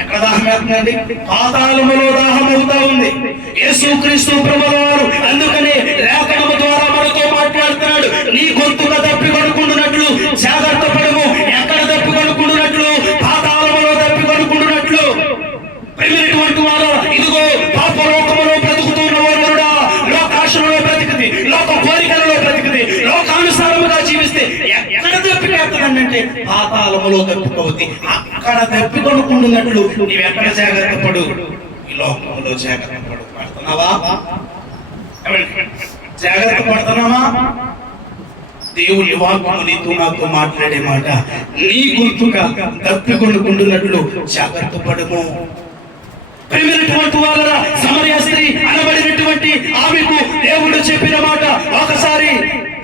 ఎక్కడ దాహమేస్తుందండి? పాతాళములో దాహం అవుతా ఉంది. యేసుక్రీస్తు ప్రభువు వారు అందుకనే లేఖనము ద్వారా మనతో మాట్లాడుతున్నాడు. నీ గొంతుగా తప్పి కొనుకుంటున్నట్లు జాగ్రత్త పడము. ఎక్కడ తప్పి కొనుకుంటున్నట్లు? పాతాళములో తప్పి కొనుకుంటున్నట్లు. ప్రేమైనటువంటి వారు, ఇదిగో పాపలోకములో బ్రతుకుతున్న వారుడా, లోకాశలో బ్రతికింది, లోక కోరికలలో బ్రతికింది, లోకానుసారముగా జీవిస్తే ఎక్కడ తప్పికేస్తుందంటే పాతాళములో తప్పిపోతుంది. అక్కడ తప్పికొనుకుంటున్నట్లు నీవెక్కడ జాగ్రత్త పడు? ఈ లోకంలో జాగ్రత్త పడు. పడుతున్నావా? జాగ్రత్త పడుతున్నావా? దేవుని వాక్యము నీతో నాతో మాట్లాడే మాట, నీ గొంతుగా తప్పికొనుకుంటున్నట్లు జాగ్రత్త పడము. ప్రేమైనటువంటి వాళ్ళ సమరయ స్త్రీ అనబడినటువంటి ఆమెకు దేవుడు చెప్పిన మాట ఒకసారి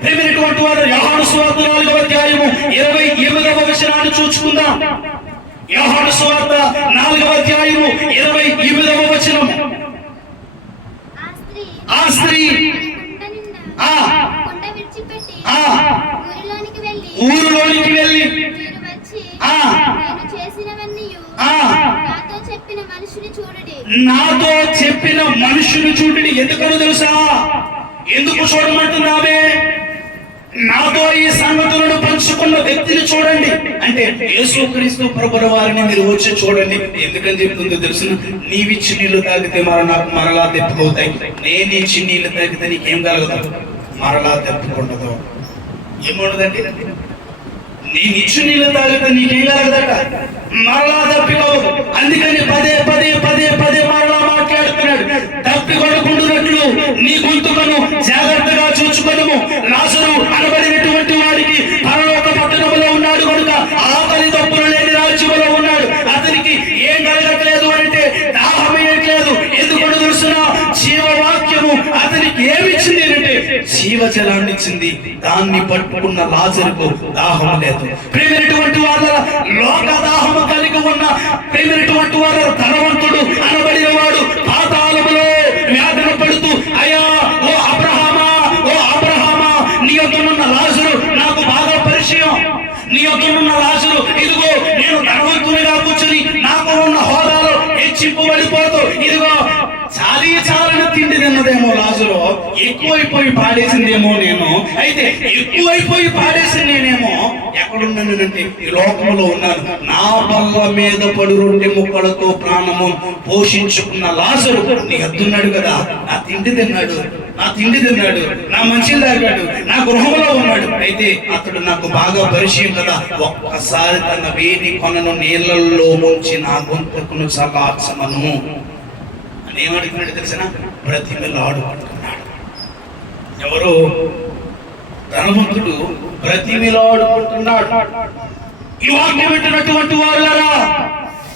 ప్రేమైనటువంటి వారు యోహాను సువార్త 4వ అధ్యాయము 28వ వచనాన్ని చూచుకుందాం. యోహాను సువార్త 4వ అధ్యాయము 28వ వచనం. ఆ స్త్రీ ఊరిలోనికి వెళ్ళి నాతో చెప్పిన మనుషుని చూడండి. ఎందుకనో తెలుసా? ఎందుకు చూడమంటున్నావే? నాతో ఈ సంగతులను పంచుకున్న వ్యక్తిని చూడండి అంటే యేసుక్రీస్తు ప్రభువు వారిని మీరు వచ్చి చూడండి. ఎందుకని చెప్తుందో తెలుసు? నీవిచ్చి నీళ్లు తాగితే నాకు మరలా తెప్పుకోతాయి. నేను ఇచ్చి నీళ్లు తాగితే నీకేం కలగదు? మరలా తెప్పుకుండదు. ఏముండదండి? నేను ఇచ్చి నీళ్లు తాగితే నీకేం కలగదట? మరలా తప్పికోదు. అందుకని పదే పదే పదే పదే మరలా మాట్లాడుతున్నాడు. తప్పికొనుకుంటున్నట్లు నీ గొంతుకను జాగ్రత్తగా చూచుకొనుము. లాజరు అనబడినటువంటి వాడికి పరలోక పట్టణంలో ఉన్నాడు కనుక ఆకలి తప్పులు లేని రాజ్యంలో ఉన్నాడు. అతనికి ఏం కలగట్లేదు అంటే దాహమేయట్లేదు. ఎందుకు తెలుసునా? జీవవాక్యము అతనికి ఏమిచ్చింది అంటే జీవజలాన్ని ఇచ్చింది. దాన్ని పట్టుకున్న లాజరుకు దాహము లేదు. ప్రేమైనటువంటి వాళ్ళ లోక దాహము కలిగి ఉన్న ప్రేమైనటువంటి వాళ్ళ ధనవంతుడు అనబడిన వాడు పాతాళములో వేదన పడుతూ, అయ్యా ఓ అబ్రహామా, ఓ అబ్రహామా, నీ యొద్దనున్న లాజరు నాకు బాగా పరిచయం. నీ యొద్దనున్న లాజరు, ఇదిగో నేను ధనవంతునిగా కూర్చొని నాకు ఉన్న హోదాలో హెచ్చింపబడిపోతూ, ఇదిగో చాలీ చాలని తిండి తిన్న ఉన్నదేమో లాజరు, ఎక్కువైపోయి పాడేసిందేమో నేను, అయితే ఎక్కువైపోయి పాడేసింది నేనేమో ఎక్కడున్నానంటే ఈ లోకంలో ఉన్నాను. నా బల్ల మీద పడు రొట్టె ముక్కలతో ప్రాణము పోషించుకున్న లాజరు నీ ఎద్దున్నాడు కదా, నా తిండి తిన్నాడు, నా మంచిని తాగాడు, నా గృహంలో ఉన్నాడు. అయితే అతడు నాకు బాగా పరిచయం కదా. ఒక్కసారి తన వేడి కొనను నీళ్ళల్లో ముంచి నా గొంతుకును చల్లార్చమను అని ఏమడుగుతున్నాడు తెలిసిన? బ్రతిమిలాడుకుంటున్నాడు. ఎవరు? ధనవంతుడు బ్రతిమిలాడుకుంటున్నాడు. ఈ వాక్యం వింటున్నటువంటి వారులారా,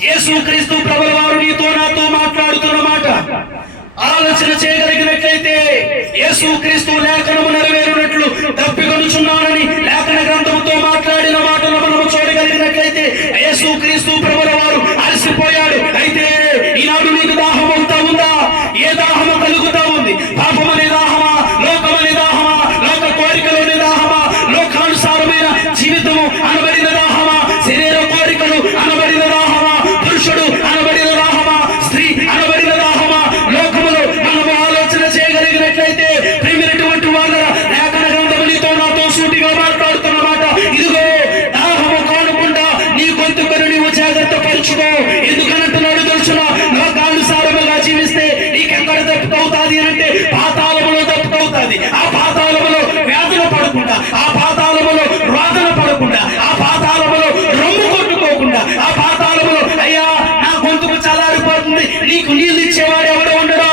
యేసుక్రీస్తు ప్రభుల వారు నీతో నాతో మాట్లాడుతున్న మాట ఆలోచన చేయగలిగినట్లయితే, యేసుక్రీస్తు లేఖనము నెరవేరునట్లు తప్పికొనుచున్నానని లేఖన గ్రంథముతో మాట్లాడిన మాటను మనము చూడగలిగినట్లయితే, యేసుక్రీస్తు ప్రభుల వారు అలసిపోయాడు. అయితే ఈనాడు నీకు దాహం అవుతా ఉందా? ఏ దాహము కలుగుతా ఉంది? పాపమనే దాహమా? లోకమనే దాహమా? లోక కోరికలోని దాహమా? లోకానుసారమైన జీవితము అనబడిన దాహమా? శరీర కోరికలు అనబడిన దాహమా? పురుషుడు అనబడిన దాహమా? స్త్రీ అనబడిన దాహమా? లోకములో మనము ఆలోచన చేయగలిగినట్లయితే, ప్రియమైనటువంటి వాళ్ళ లేఖన గ్రంథము నీతో నాతో సూటిగా మాట్లాడుతున్న మాట ఇదిగో, దాహము కానుకుండా నీ గొంతుకను నీవు జాగ్రత్త పరుచుకో. ఎందుకనంటున్నాడు తెలుసునా? లోకానుసారముగా జీవిస్తే నీకెక్కడ తప్పుతవుతాది అంటే పాతాళములో తప్పుతవుతాది. ఆ పాతాళములో వ్యాధులు పడకుండా, ఆ పాతాళములో రోదన పడకుండా, ఆ పాతాళములో రొమ్ము కొట్టుకోకుండా, ఆ పాతాళములో అయ్యా నా గొంతుకు చల్లారిపోతుంది నీకు నీళ్ళు ఇచ్చేవాడు ఎవడు ఉండడో.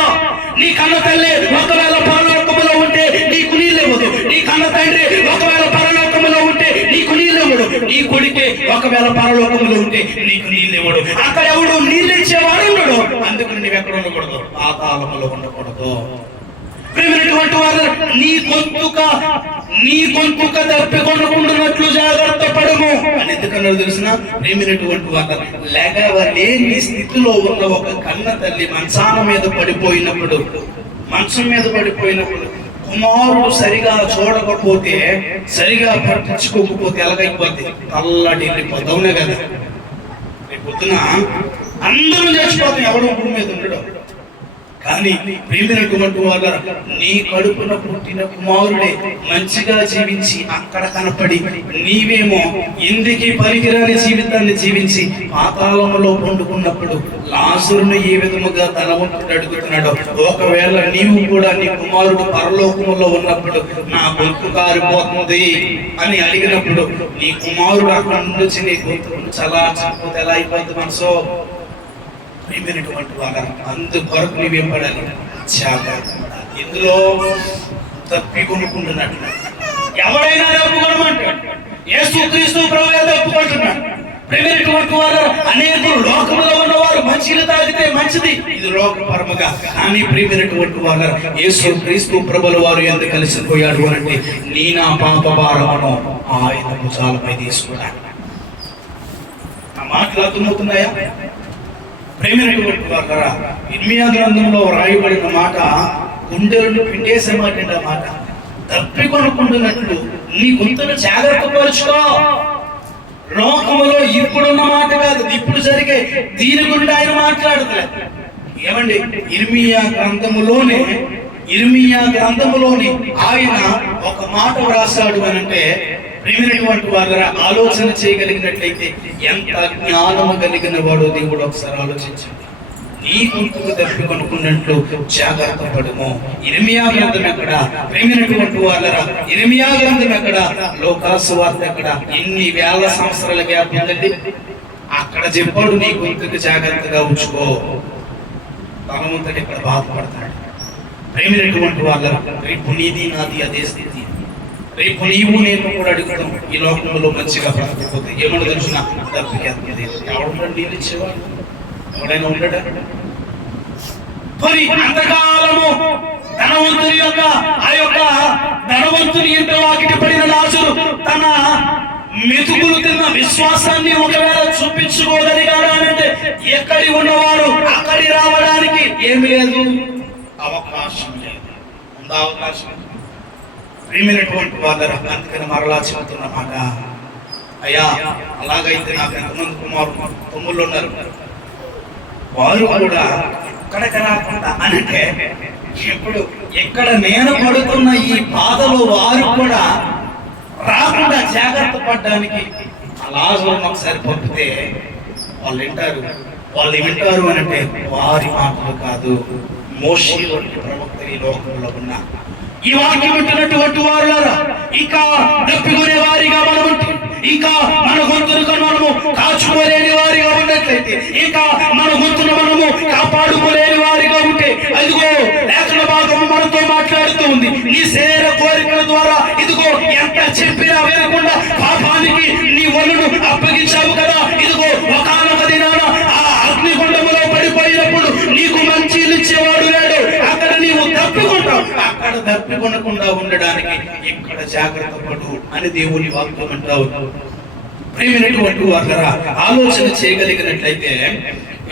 నీ కన్న తల్లి ఒకవేళ పరలోకములో ఉంటే నీకు నీళ్ళు ఇవ్వదు. నీ కన్న తండ్రి ఒకవేళ పరలోకములో ఉంటే నీకు నీళ్ళు ఇవ్వడు. నీ కొడుకే ఒకవేళ పరలోకములో ఉంటే నీకు నీళ్ళు ఇవ్వడు. అక్కడ ఎవడు నీళ్ళు ఇచ్చేవాడు ఉండడు. అందుకని నువ్వు ఎక్కడ ఉండకూడదు? పాతాళములో ఉండకూడదు. ప్రియమైనటువంటి వారు, నీ గొంతుక తప్పికొనకుండానట్లు జాగ్రత్త పడము అని ఎందుకన్నాడు తెలిసిన? ప్రియమైనటువంటి వారు, లేని స్థితిలో ఉన్న ఒక కన్న తల్లి మంచం మీద పడిపోయినప్పుడు కుమారుడు సరిగా చూడకపోతే, సరిగా పట్టించుకోకపోతే ఎలాగైపోద్ది? తల్లడి వెళ్ళిపోద్ది. అవునే కదా? రేపు పొద్దున అందరూ చచ్చిపోతాం, ఎవడో భూమి మీద ఉండడు. కానీ ప్రియమైనటువంటి వాళ్ళ, నీ కడుపున పుట్టిన కుమారుడే మంచిగా జీవించి అక్కడ కనపడి, నీవేమో ఎందుకీ పనికిరాని జీవితాన్ని జీవించి పాతాళములో పండుకున్నప్పుడు లాజరును ఏ విధముగా ధనవంతుడు అడుగుతున్నాడో, ఒకవేళ నీవు కూడా నీ కుమారుడు పరలోకములో ఉన్నప్పుడు నా గొంతు కారిపోతుంది అని అడిగినప్పుడు, నీ కుమారుడు అక్కడ నుంచి నీ గొంతును చల్లార్చకపోతే ఎలా అయిపోతుంది మనసో? ప్రియమైనటువంటి వాళ్ళ, అందుకొరకు నీవేం పడాలి? జాగ్రత్త. ఇందులో తప్పికొనుకుంటున్నట్టు ఎవరైనా తప్పుకొనమంటాడు. యేసుక్రీస్తు ప్రభువే తప్పుకుంటున్నాడు. ప్రియమైనటువంటి వారు, అనేకులు లోకములో ఉన్నవారు మంచిని తాగితే మంచిది, ఇది లోకపరముగా. కానీ ప్రియమైనటువంటి వారు, యేసుక్రీస్తు ప్రభుల వారు ఎందుకు కలిసిపోయాడు అంటే, నీ నా పాప భారమును ఆయన భుజాలపై తీసుకున్నాడు. ఆ మాటలు అర్థమవుతున్నాయా? ప్రేమైనటువంటి వారా, ఇర్మియా గ్రంథంలో రాయబడిన మాట గుండెలను పిండేసే మాట. ఆ మాట తప్పికొనుకుంటున్నట్లు నీ గొంతును జాగ్రత్త పరుచుకో. లోకములో ఇప్పుడున్న మాట కాదు, ఇప్పుడు జరిగే దీని గురించి ఆయన మాట్లాడుతున్నారు. ఏమండి, ఇర్మియా గ్రంథములోని ఆయన ఒక మాట వ్రాసాడు అని అంటే, ప్రియమైనటువంటి వారు ఆలోచన చేయగలిగినట్లయితే ఎంత జ్ఞానము కలిగిన వాడు దేవుడు ఒకసారి ఆలోచించండి. నీ గొంతుకు తప్పికొనుకున్నట్లు జాగ్రత్త పడుము. ఇర్మియా గ్రంథం ఎక్కడ? ప్రియమైనటువంటి వాళ్ళరా, ఇర్మియా గ్రంథం ఎక్కడ? లోకాసు వార్త ఎక్కడ? ఎన్ని వేల సంవత్సరాల గ్యాప్ ఉందండి. అక్కడ చెప్పాడు నీ గొంతుకు జాగ్రత్తగా ఉంచుకో. భగవంతుడు ఇక్కడ బాధపడతాడు. ప్రియమైనటువంటి వాళ్ళరా, రేపు నీది నాది అదే స్థితి. రేపు నీవు నేను కూడా అడుగుతాం, ఈ లోకంలో మంచిగా బ్రతకపోతే ఏమన్నా తెలుసిన? తప్పికేది ఎవడు నీళ్ళు ఇచ్చేవాడు? ఎవడైనా ఉండడా? మరి అంతకాలము ధనవంతుని ధనవంతుని ఇంట వాకిటి పడిన లాజరు తన మెతుకులు తిన్న విశ్వాసాన్ని ఒకవేళ చూపించుకోగలిగాడంటే, ఎక్కడి ఉన్నవారు అక్కడి రావడానికి ఏమి లేదు, అవకాశం లేదు. ఉందా అవకాశం? ప్రియమైనటువంటి వాళ్ళ, అందుకని మరలా చెబుతున్న మాట, అయ్యా అలాగైతే నాకు ఎంతమంది తమ్ముళ్ళు ఉన్నారు, వారు కూడా ఇక్కడికి రాకుండా అంటే ఇప్పుడు ఇక్కడ నేను పడుతున్న ఈ బాధలు వారు కూడా రాకుండా జాగ్రత్త పడడానికి లాజరును ఒకసారి పంపితే వాళ్ళు వింటారు అని అంటే వారి మాటలు కాదు, మోషే వంటి ప్రవక్త ఈ లోకంలో ఉన్న ఈ వాక్యం వింటున్నటువంటి వారులారా, ఇంకా తప్పికొనే వారిగా మనం ఉంటే, ఇంకా మన గొంతును మనము కాచుకోలేని వారిగా ఉన్నట్లయితే, ఇంకా మన గొంతును మనము కాపాడుకోలేని వారిగా ఉంటే, అదిగో లేఖన భాగము మనతో మాట్లాడుతూ ఉంది. నీ శరీర కోరికల ద్వారా ఇదిగో ఎంత చెప్పినా వినకుండా పాపానికి నీ ఒళ్ళును అప్పగించావు కదా. ఇదిగో ఒకానొక దినాన ఆ అగ్నిగుండములో పడిపోయినప్పుడు నీకు మంచి ఇచ్చేవాడు లేడు, అక్కడ నీవు తప్పికొంటావు. అక్కడ తప్పికొనకుండా ఉండడానికి ఇక్కడ జాగ్రత్త పడు అని దేవుని వాక్యం అంటావు. ప్రియమైనటువంటి వారులారా, ఆలోచన చేయగలిగినట్లయితే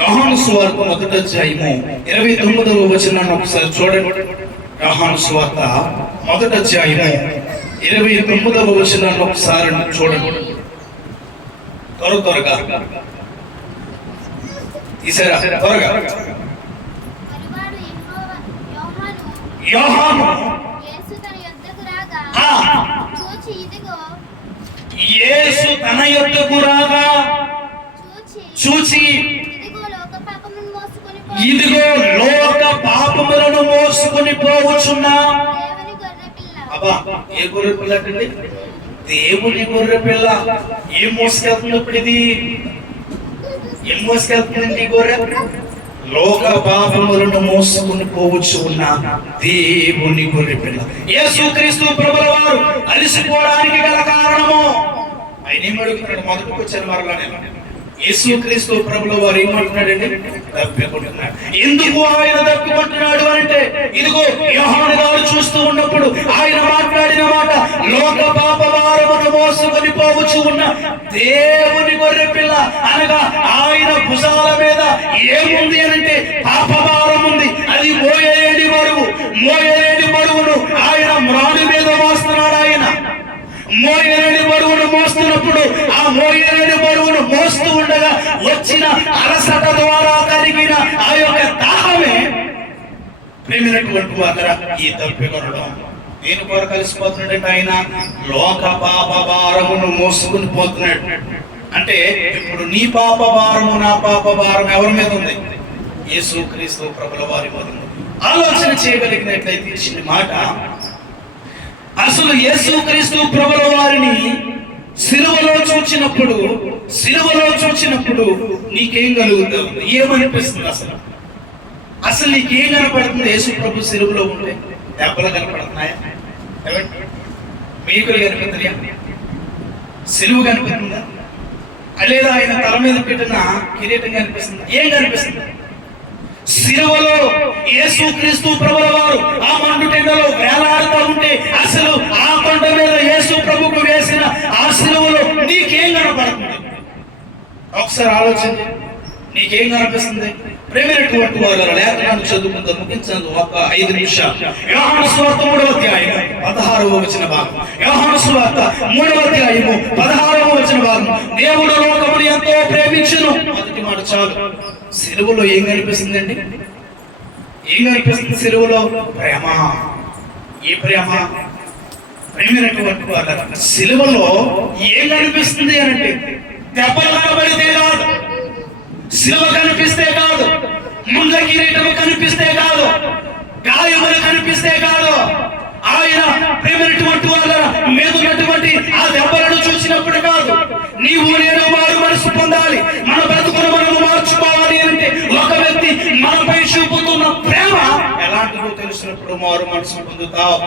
యోహాను సువార్త 1వ అధ్యాయము 29వ వచనాన్ని ఒకసారి చూడండి. యోహాను సువార్త 1వ అధ్యాయము 29వ వచనాన్ని ఒకసారి చూడండి. త్వరగా తీసారా? త్వరగా. యోహాను యేసు తన యొద్దకు రాగా చూచి ఇదిగో లోక పాపములను మోసుకొని పోవచ్చున్న ఏ గొర్రె పిల్ల అంటే దేవుని గొర్రె పిల్ల. ఏం మోసుకెళ్తుంది ఇప్పుడు? ఇది ఏం మోసుకెళ్తుందండి? గొర్రె లోక పాపములను మోసుకుని పోవచ్చు ఉన్న దేవుని గొర్రె పిల్ల యేసుక్రీస్తు ప్రభుల వారు అలసిపోవడానికి గల కారణము ఆయన ఏమడుగుతున్నాడు? మొదటికి వచ్చాను మరలా నేను. యేసుక్రీస్తు ప్రభుల వారు ఏమంటున్నాడండి? తప్పికొంటున్నాడు. ఎందుకు ఆయన తప్పికొంటున్నాడు అంటే, ఇదిగో యోహాను గారు చూస్తూ ఉన్నప్పుడు ఆయన మాట్లాడిన మాట, లోక పాప భారమును మోసుకొని పోవచ్చు ఉన్న దేవుని గొర్రె పిల్ల అనగా ఆయన భుజాల మీద ఏముంది అనంటే పాప భారం ఉంది. అది మోయలేని బరువు. మోయలేని బరువును ఆయన మ్రాణి మీద మోస్తున్నాడు. ఆయన మోయలేని బరువును మోస్తున్నప్పుడు ఆ మోయలేని బరువును మోస్తూ ఉండగా వచ్చిన అలసట ద్వారా కలిగిన ఆ యొక్క దాహమే ప్రేమైనటువంటి వారా ఈ తప్పికొనడం. నేను కూడా కలిసిపోతున్నాడంటే ఆయన లోక పాప భారమును మోసుకుని పోతున్నాడు. అంటే ఇప్పుడు నీ పాప భారము నా పాప భారం ఎవరి మీద ఉంది? యేసుక్రీస్తు ప్రభుల వారి మీద ఉంది. ఆలోచన చేయగలిగినట్లయితే ఇచ్చిన మాట, అసలు యేసుక్రీస్తు ప్రభుల వారిని సిలువలో చూచినప్పుడు నీకేం కలుగుతుంది? ఏమనిపిస్తుంది? అసలు నీకేం కనపడుతుంది? యేసు ప్రభు సిలువలో ఉంటే దెబ్బలు కనపడుతున్నాయా? మీకులు కనిపిస్తున్నాయా? సిలువ కనిపిస్తుందా? లేదా ఆయన తల మీద పెట్టిన కిరీటం కనిపిస్తుందా? ఏం కనిపిస్తుంది? సిలువలో యేసుక్రీస్తు ప్రభుల వారు ఆ మండుటెండలో వేలాడుతూ ఉంటే అసలు ఆ కొండ మీద యేసు ప్రభుకు వేసిన ఆ సిలువలో నీకేం కనపడుతుంది? ఒకసారి ఆలోచన. నీకేం కనిపిస్తుంది? ప్రేమైనటువంటి వారు లేఖనాన్ని చదువుకుంటూ ముగించండి ఒక 5 నిమిషాలు. యోహాను సువార్త 3వ అధ్యాయం 16వ వచన భాగం. యోహాను సువార్త 3వ అధ్యాయం 16వ వచన భాగం. దేవుడు లోకమును ఎంతో ప్రేమించును. మొదటి మాట చాలు. సిలువలో ఏం కనిపిస్తుందండి? ఏం కనిపిస్తుంది సిలువలో? ప్రేమ. ఈ ప్రేమ ప్రేమైనటువంటి వారు సిలువలో ఏం కనిపిస్తుంది అనంటే దెబ్బలు కనబడితే కాదు, సిలువ కనిపిస్తే కాదు, ముండ్ల కిరీటము కనిపిస్తే కాదు, గాయములు కనిపిస్తే కాదు. ఆయన ప్రేమైనటువంటి వాళ్ళ మీద ఉన్నటువంటి ఆ దెబ్బలను చూసినప్పుడు కాదు. నీవు నేను వారు మనసు పొందాలి, మన బ్రతుకును మనము మార్చుకోవాలి అంటే ఒక వ్యక్తి మనపై చూపుతున్న ప్రేమ ఎలాంటిదో తెలిసినప్పుడు మారు మనసు పొందుతావు.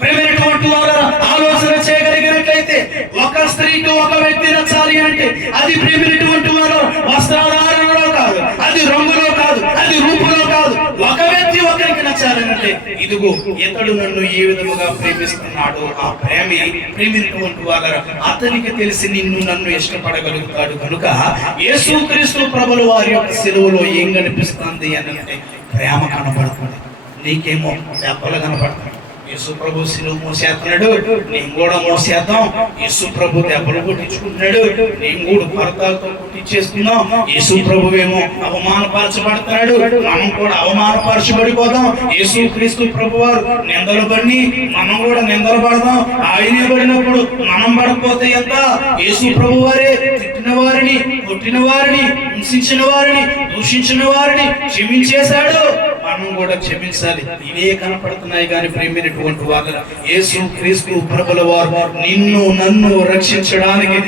ప్రేమైనటువంటి వాళ్ళ ఆలోచన చేయగలిగినట్లయితే ఒక స్త్రీకి ఒక వ్యక్తి నచ్చాలి అంటే అది ప్రేమైనటువంటి వాళ్ళ వస్త్రాధారణలో కాదు, అది రంగులో కాదు, అది రూపంలో కాదు. ఒక వ్యక్తి ఒకరికి నచ్చాలంటే ఇదిగో ఇతడు నన్ను ఏ విధముగా ప్రేమిస్తున్నాడు, ఆ ప్రేమే ప్రేమైనటువంటి వాళ్ళ అతనికి తెలిసి నిన్ను నన్ను ఇష్టపడగలుగుతాడు. కనుక యేసుక్రీస్తు ప్రభుల వారి యొక్క సిలువలో ఏం కనిపిస్తుంది అని అంటే ప్రేమ కనబడుతుంది. నీకేమో దెబ్బలు కనబడుతుంది. యేసు ప్రభు సిలువ మోసేస్తున్నాడు, నేను కూడా మోసేద్దాం. యేసు ప్రభు దెబ్బలు కొట్టించుకుంటున్నాడు, నేను కూడా భర్తలతో కొట్టించేసుకుందాం. యేసు ప్రభువేమో అవమానపరచబడుతున్నాడు, మనం కూడా అవమానపరచబడిపోదాం. యేసు క్రీస్తు ప్రభు వారు నిందలు పడి మనం కూడా నిందలు పడదాం. ఆయనే పడినప్పుడు మనం పడకపోతే ఎంత? యేసు ప్రభు వారే తిట్టిన వారిని, కొట్టిన వారిని, హింసించిన వారిని, దూషించిన వారిని క్షమించేశాడు, మనం కూడా క్షమించాలి. ఇవే కనపడుతున్నాయి. కానీ ప్రేమైనటువంటి వాళ్ళ యేసు క్రీస్తు ప్రభుల వారు నిన్ను నన్ను రక్షించడానికి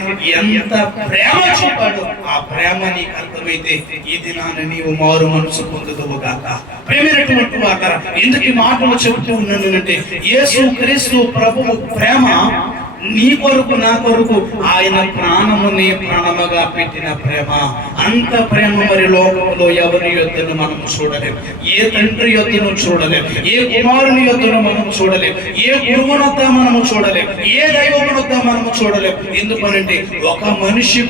ఎంత ప్రేమ చూపాడు. ఆ ప్రేమ నీకు అర్థమైతే ఈ దినాన్ని నీవు మారు మనసు పొందుదువు గాక. ప్రేమైనటువంటి వాళ్ళ ఎందుకు ఈ మాటలు చెబుతూ ఉన్నాను అంటే, యేసు క్రీస్తు ప్రభువు ప్రేమ నీ కొరకు నా కొరకు ఆయన ప్రాణముని ప్రాణముగా పెట్టిన ప్రేమ. అంత ప్రేమ మరి లోకంలో ఎవరి యొద్దను మనం చూడలేం. ఏ తండ్రి యొద్దను చూడలేం, ఏ కుమారుని యొద్దను మనం చూడలేం, ఏ గురువునొద్ద మనము చూడలేం, ఏ దైవమునొద్ద మనము చూడలేం. ఎందుకనంటే ఒక మనిషి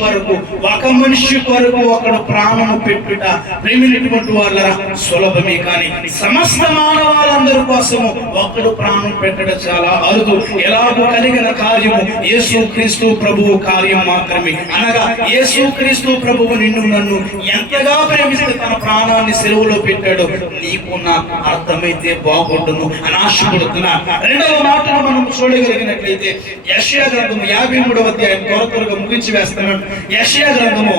కొరకు ఒకడు ప్రాణము పెట్టుట ప్రేమినటువంటి వాళ్ళ సులభమే. కానీ సమస్త మానవాళ్ళందరి కోసము ఒకడు ప్రాణం పెట్టడం చాలా అరుదు. ఎలాగో కలిగిన కార్యము యేసు క్రీస్తు ప్రభువు కార్యం మాత్రమే. అనగా యేసు క్రీస్తు ప్రభువు నిన్ను నన్ను ఎంతగా ప్రేమిస్తే తన ప్రాణాన్ని సెలవులో పెట్టాడు. నీకు నాకు అర్థమైతే బాగుండును అని ఆశపడుతున్నా. రెండవ మాటను మనం చూడగలిగినట్లయితే యెషయా గ్రంథము 53వ అధ్యాయం త్వరగా ముగించి వేస్తున్నాను. యెషయా గ్రంథము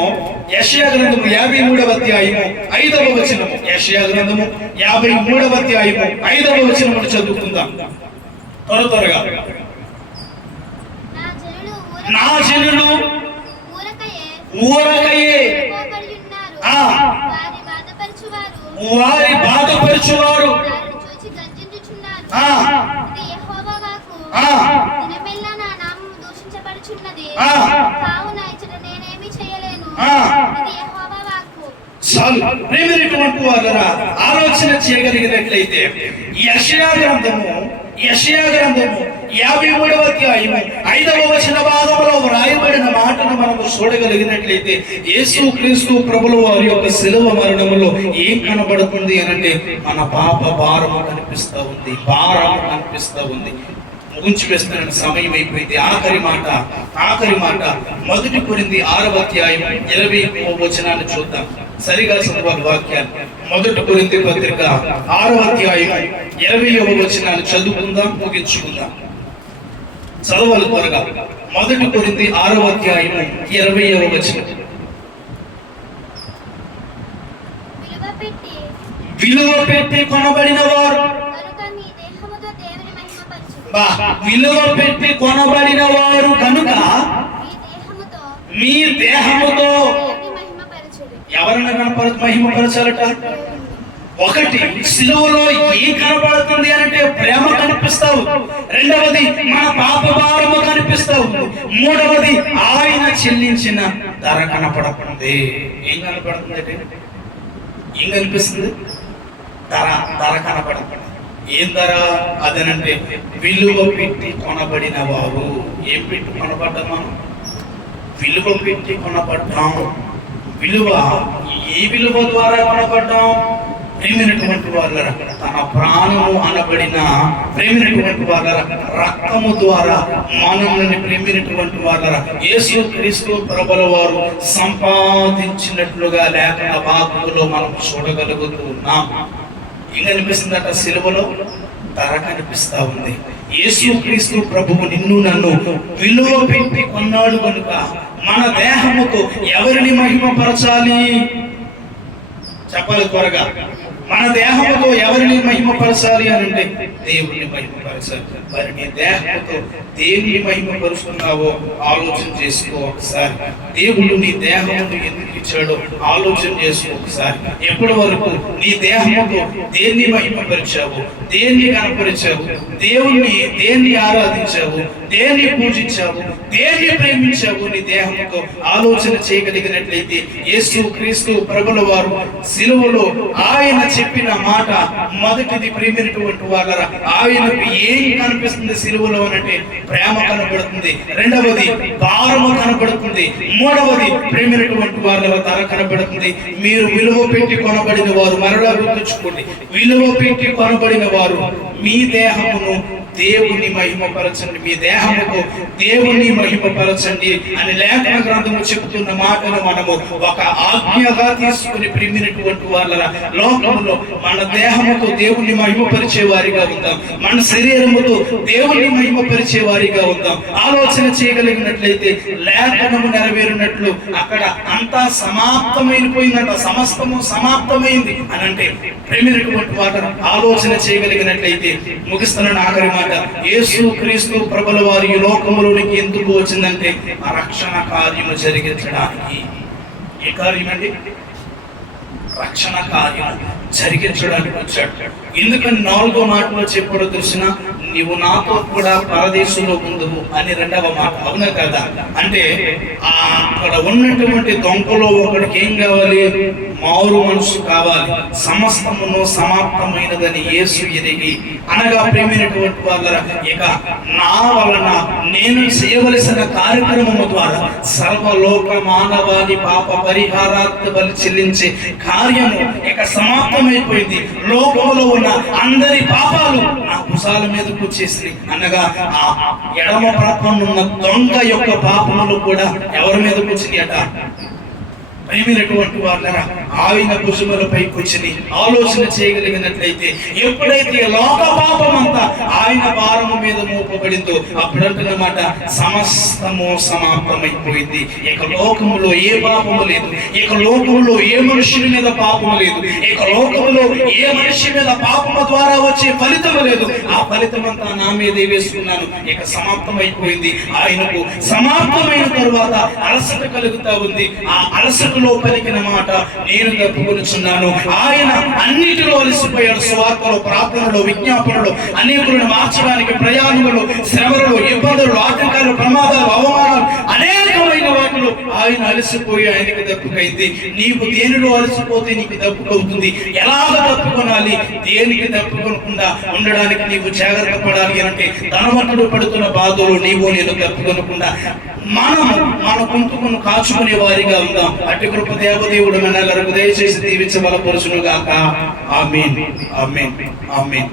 53వ అధ్యాయము 5వ వచనము. యెషయా గ్రంథము 53వ అధ్యాయము 5వ వచనము చదువుకుందాం త్వరగా. నా జనులు ఊరకయే వారి బాధపరచువారు ఆలోచన చేయగలిగినట్లయితే యెషయా గ్రంథము 53వ అధ్యాయము 5వ వచన భాగంలో వ్రాయబడిన మాటను మనము చూడగలిగినట్లయితే యేసు క్రీస్తు ప్రభుల వారి యొక్క శిలువ మరణములో ఏం కనబడుతుంది అనంటే మన పాప భారము కనిపిస్తూ ఉంది. ముగించి వేస్తున్న సమయం అయిపోయింది. ఆఖరి మాట 1 కొరింథీ 6వ అధ్యాయం 20వ వచనాన్ని చూద్దాం. సరిగా చదవాలి వాక్యాలు. 1 కొరింథీ పత్రిక 6వ అధ్యాయం 20వ వచనాన్ని చదువుకుందాం, ముగించుకుందాం. చదవాలి త్వరగా. 1 కొరింథీ 6వ అధ్యాయం 20వ వచనం. విలువ పెట్టి కొనబడిన వారు కనుక మీ దేహముతో ఎవరిని మహిమపరచాలట? ఒకటి, సిలువలో ఏం కనబడుతుంది అంటే ప్రేమ కనిపిస్తావు. రెండవది మన పాప భారము కనిపిస్తావు. మూడవది ఆయన చెల్లించిన ధర కనపడుతుంది. ఏం కనపడుతుంది? ఏం కనిపిస్తుంది? ధర కనపడుతుంది. ఏం ధర అదనంటే విలువ పెట్టి కొనబడిన వారు. ఏం పెట్టి కొనబడ్డాం మనం? విలువ పెట్టి కొనబడ్డాం. విలువ, ఏ విలువ ద్వారా కొనబడ్డాం? ప్రేమైనటువంటి వాళ్ళ తన ప్రాణము అనబడిన ప్రేమైనటువంటి వాళ్ళ రక్తము ద్వారా మనల్ని ప్రేమైనటువంటి వాళ్ళ యేసు క్రీస్తు ప్రభుల వారు సంపాదించినట్లుగా లేఖన భాగంలో మనం చూడగలుగుతున్నాం. ఏం కనిపిస్తుందట? సిలువలో ధర కనిపిస్తా ఉంది. యేసు క్రీస్తు ప్రభువు నిన్ను నన్ను విలువ పెట్టి కొన్నాడు కనుక మన దేహముతో ఎవరిని మహిమపరచాలి? చెప్పాలి త్వరగా. మన దేహముతో ఎవరిని మహిమపరచాలి అని అంటే దేవుని మహిమపరచాలి. మరి నీ దేహంతో దేన్ని మహిమపరుస్తున్నావో ఆలోచన చేసుకో ఒకసారి. దేవుడు నీ దేహమును ఎందుకు ఇచ్చాడో ఆలోచన చేసుకో ఒకసారి. ఎప్పటి వరకు నీ దేహముతో దేన్ని మహిమపరిచావు, దేన్ని కనపరిచావు, దేన్ని ఆరాధించావు, దేన్ని పూజించావు, దేన్ని ప్రేమించావు? నీ దేహంతో ఆలోచన చేయగలిగినట్లయితే యేసు క్రీస్తు ప్రభుల వారు సిలువలో ఆయన చెప్పిన మాట మొదటిది ప్రేమైనటువంటి వాళ్ళ ఆయనకు ఏం కనిపిస్తుంది సిలువలో అంటే ప్రేమ కనబడుతుంది. రెండవది భారము కనబడుతుంది. మూడవది ప్రేమైనటువంటి వాళ్ళ ధర కనబడుతుంది. మీరు విలువ పెట్టి కొనబడిన వారు, మరలా గుర్తుంచుకోండి, విలువ పెట్టి కొనబడిన వారు మీ దేహమును దేవుని మహిమపరచండి, మీ దేహముతో దేవుని మహిమపరచండి అని లేఖన గ్రంథము చెబుతున్న మాటను మనము ఒక ఆజ్ఞగా తీసుకుని ప్రేమినటువంటి వాళ్ళ లోకములో మన దేహముతో దేవుని మహిమపరిచే వారిగా ఉందాం, మన శరీరముతో దేవుని మహిమపరిచే వారిగా ఉందాం. ఆలోచన చేయగలిగినట్లయితే లేఖనము నెరవేరినట్లు అక్కడ అంతా సమాప్తమైపోయిందంట, సమస్తము సమాప్తమైంది అని అంటే ప్రేమినటువంటి వారు ఆలోచన చేయగలిగినట్లయితే ముగిస్తున్న ఆఖరి మాట, యేసు క్రీస్తు ప్రభుల వారి ఈ లోకములోనికి ఎందుకు వచ్చిందంటే ఆ రక్షణ కార్యము జరిగించడానికి. ఏ కార్యం అండి? రక్షణ కార్యం జరిగించడానికి వచ్చాడు. ఎందుకని 4వ మాటలో చెప్పాడో తెలిసిన, నీవు నాతో కూడా పరదేశంలో ఉందువు అని 2వ మాట. అవునా కదా? అంటే అక్కడ ఉన్నటువంటి దొంగలో ఒకడికి ఏం కావాలి? మారు మనసు కావాలి. సమస్తమును సమాప్తమైనదని యేసు ఎరిగి అనగా ప్రేమైనటువంటి వాళ్ళ ఇక నా వలన నేను చేయవలసిన కార్యక్రమము ద్వారా సర్వలోక మానవాళి పాప పరిహారార్థ బలి చెల్లించే కార్యము ఇక సమాప్తమైపోయింది. లోకంలో ఉన్న అందరి పాపాలు నా భుజాల మీదకు వచ్చేసి అనగా ఆ ఎడమ ప్రక్కనున్న దొంగ యొక్క పాపములు కూడా ఎవరి మీదకు వచ్చినాయట? ప్రేమైనటువంటి వాళ్ళరా, ఆయన భుజములపై కూర్చుని ఆలోచన చేయగలిగినట్లయితే ఎప్పుడైతే లోక పాపం అంతా ఆయన భారము మీద మోపబడిందో అప్పుడంటున్నమాట సమస్తము సమాప్తమైపోయింది. ఇక లోకములో ఏ పాపము లేదు, ఇక లోకములో ఏ మనుషుని మీద పాపము లేదు, ఇక లోకములో ఏ మనిషి మీద పాపము ద్వారా వచ్చే ఫలితము లేదు. ఆ ఫలితం అంతా నా మీదే వేసుకున్నాను. ఇక సమాప్తమైపోయింది. ఆయనకు సమాప్తమైన తరువాత అలసట కలుగుతా ఉంది. ఆ అలసటలో పలికిన మాట, నేను తప్పుకొనుచున్నాను. ఆయన అన్నిటిలో అలసిపోయాడు. సువార్తలో, ప్రార్థనలో, విజ్ఞాపనలో, అనేకులను మార్చడానికి ప్రయాణములు, శ్రమలు, ఇబ్బందులు, ఆటంకాలు, ప్రమాదాలు, అవమానాలు, అనేకమైన వాటిలో ఆయన అలసిపోయి ఆయనకి దప్పుకైంది. నీవు దేనిలో అలసిపోతే నీకు దప్పుకవుతుంది. ఎలాగ తప్పుకొనాలి? దేనికి తప్పుకొనకుండా ఉండడానికి నీవు జాగ్రత్త పడాలి అంటే ధనవంతుడు పడుతున్న బాధలు నీవు నేను తప్పుకొనకుండా మన కుంటుకును కాచుకునే వారిగా ఉందాం. అట్టి కృప దేవదేవుడు మనల్ని దయచేసి దీవించబలపరుచును గాక. ఆమేన్, ఆమేన్, ఆమేన్.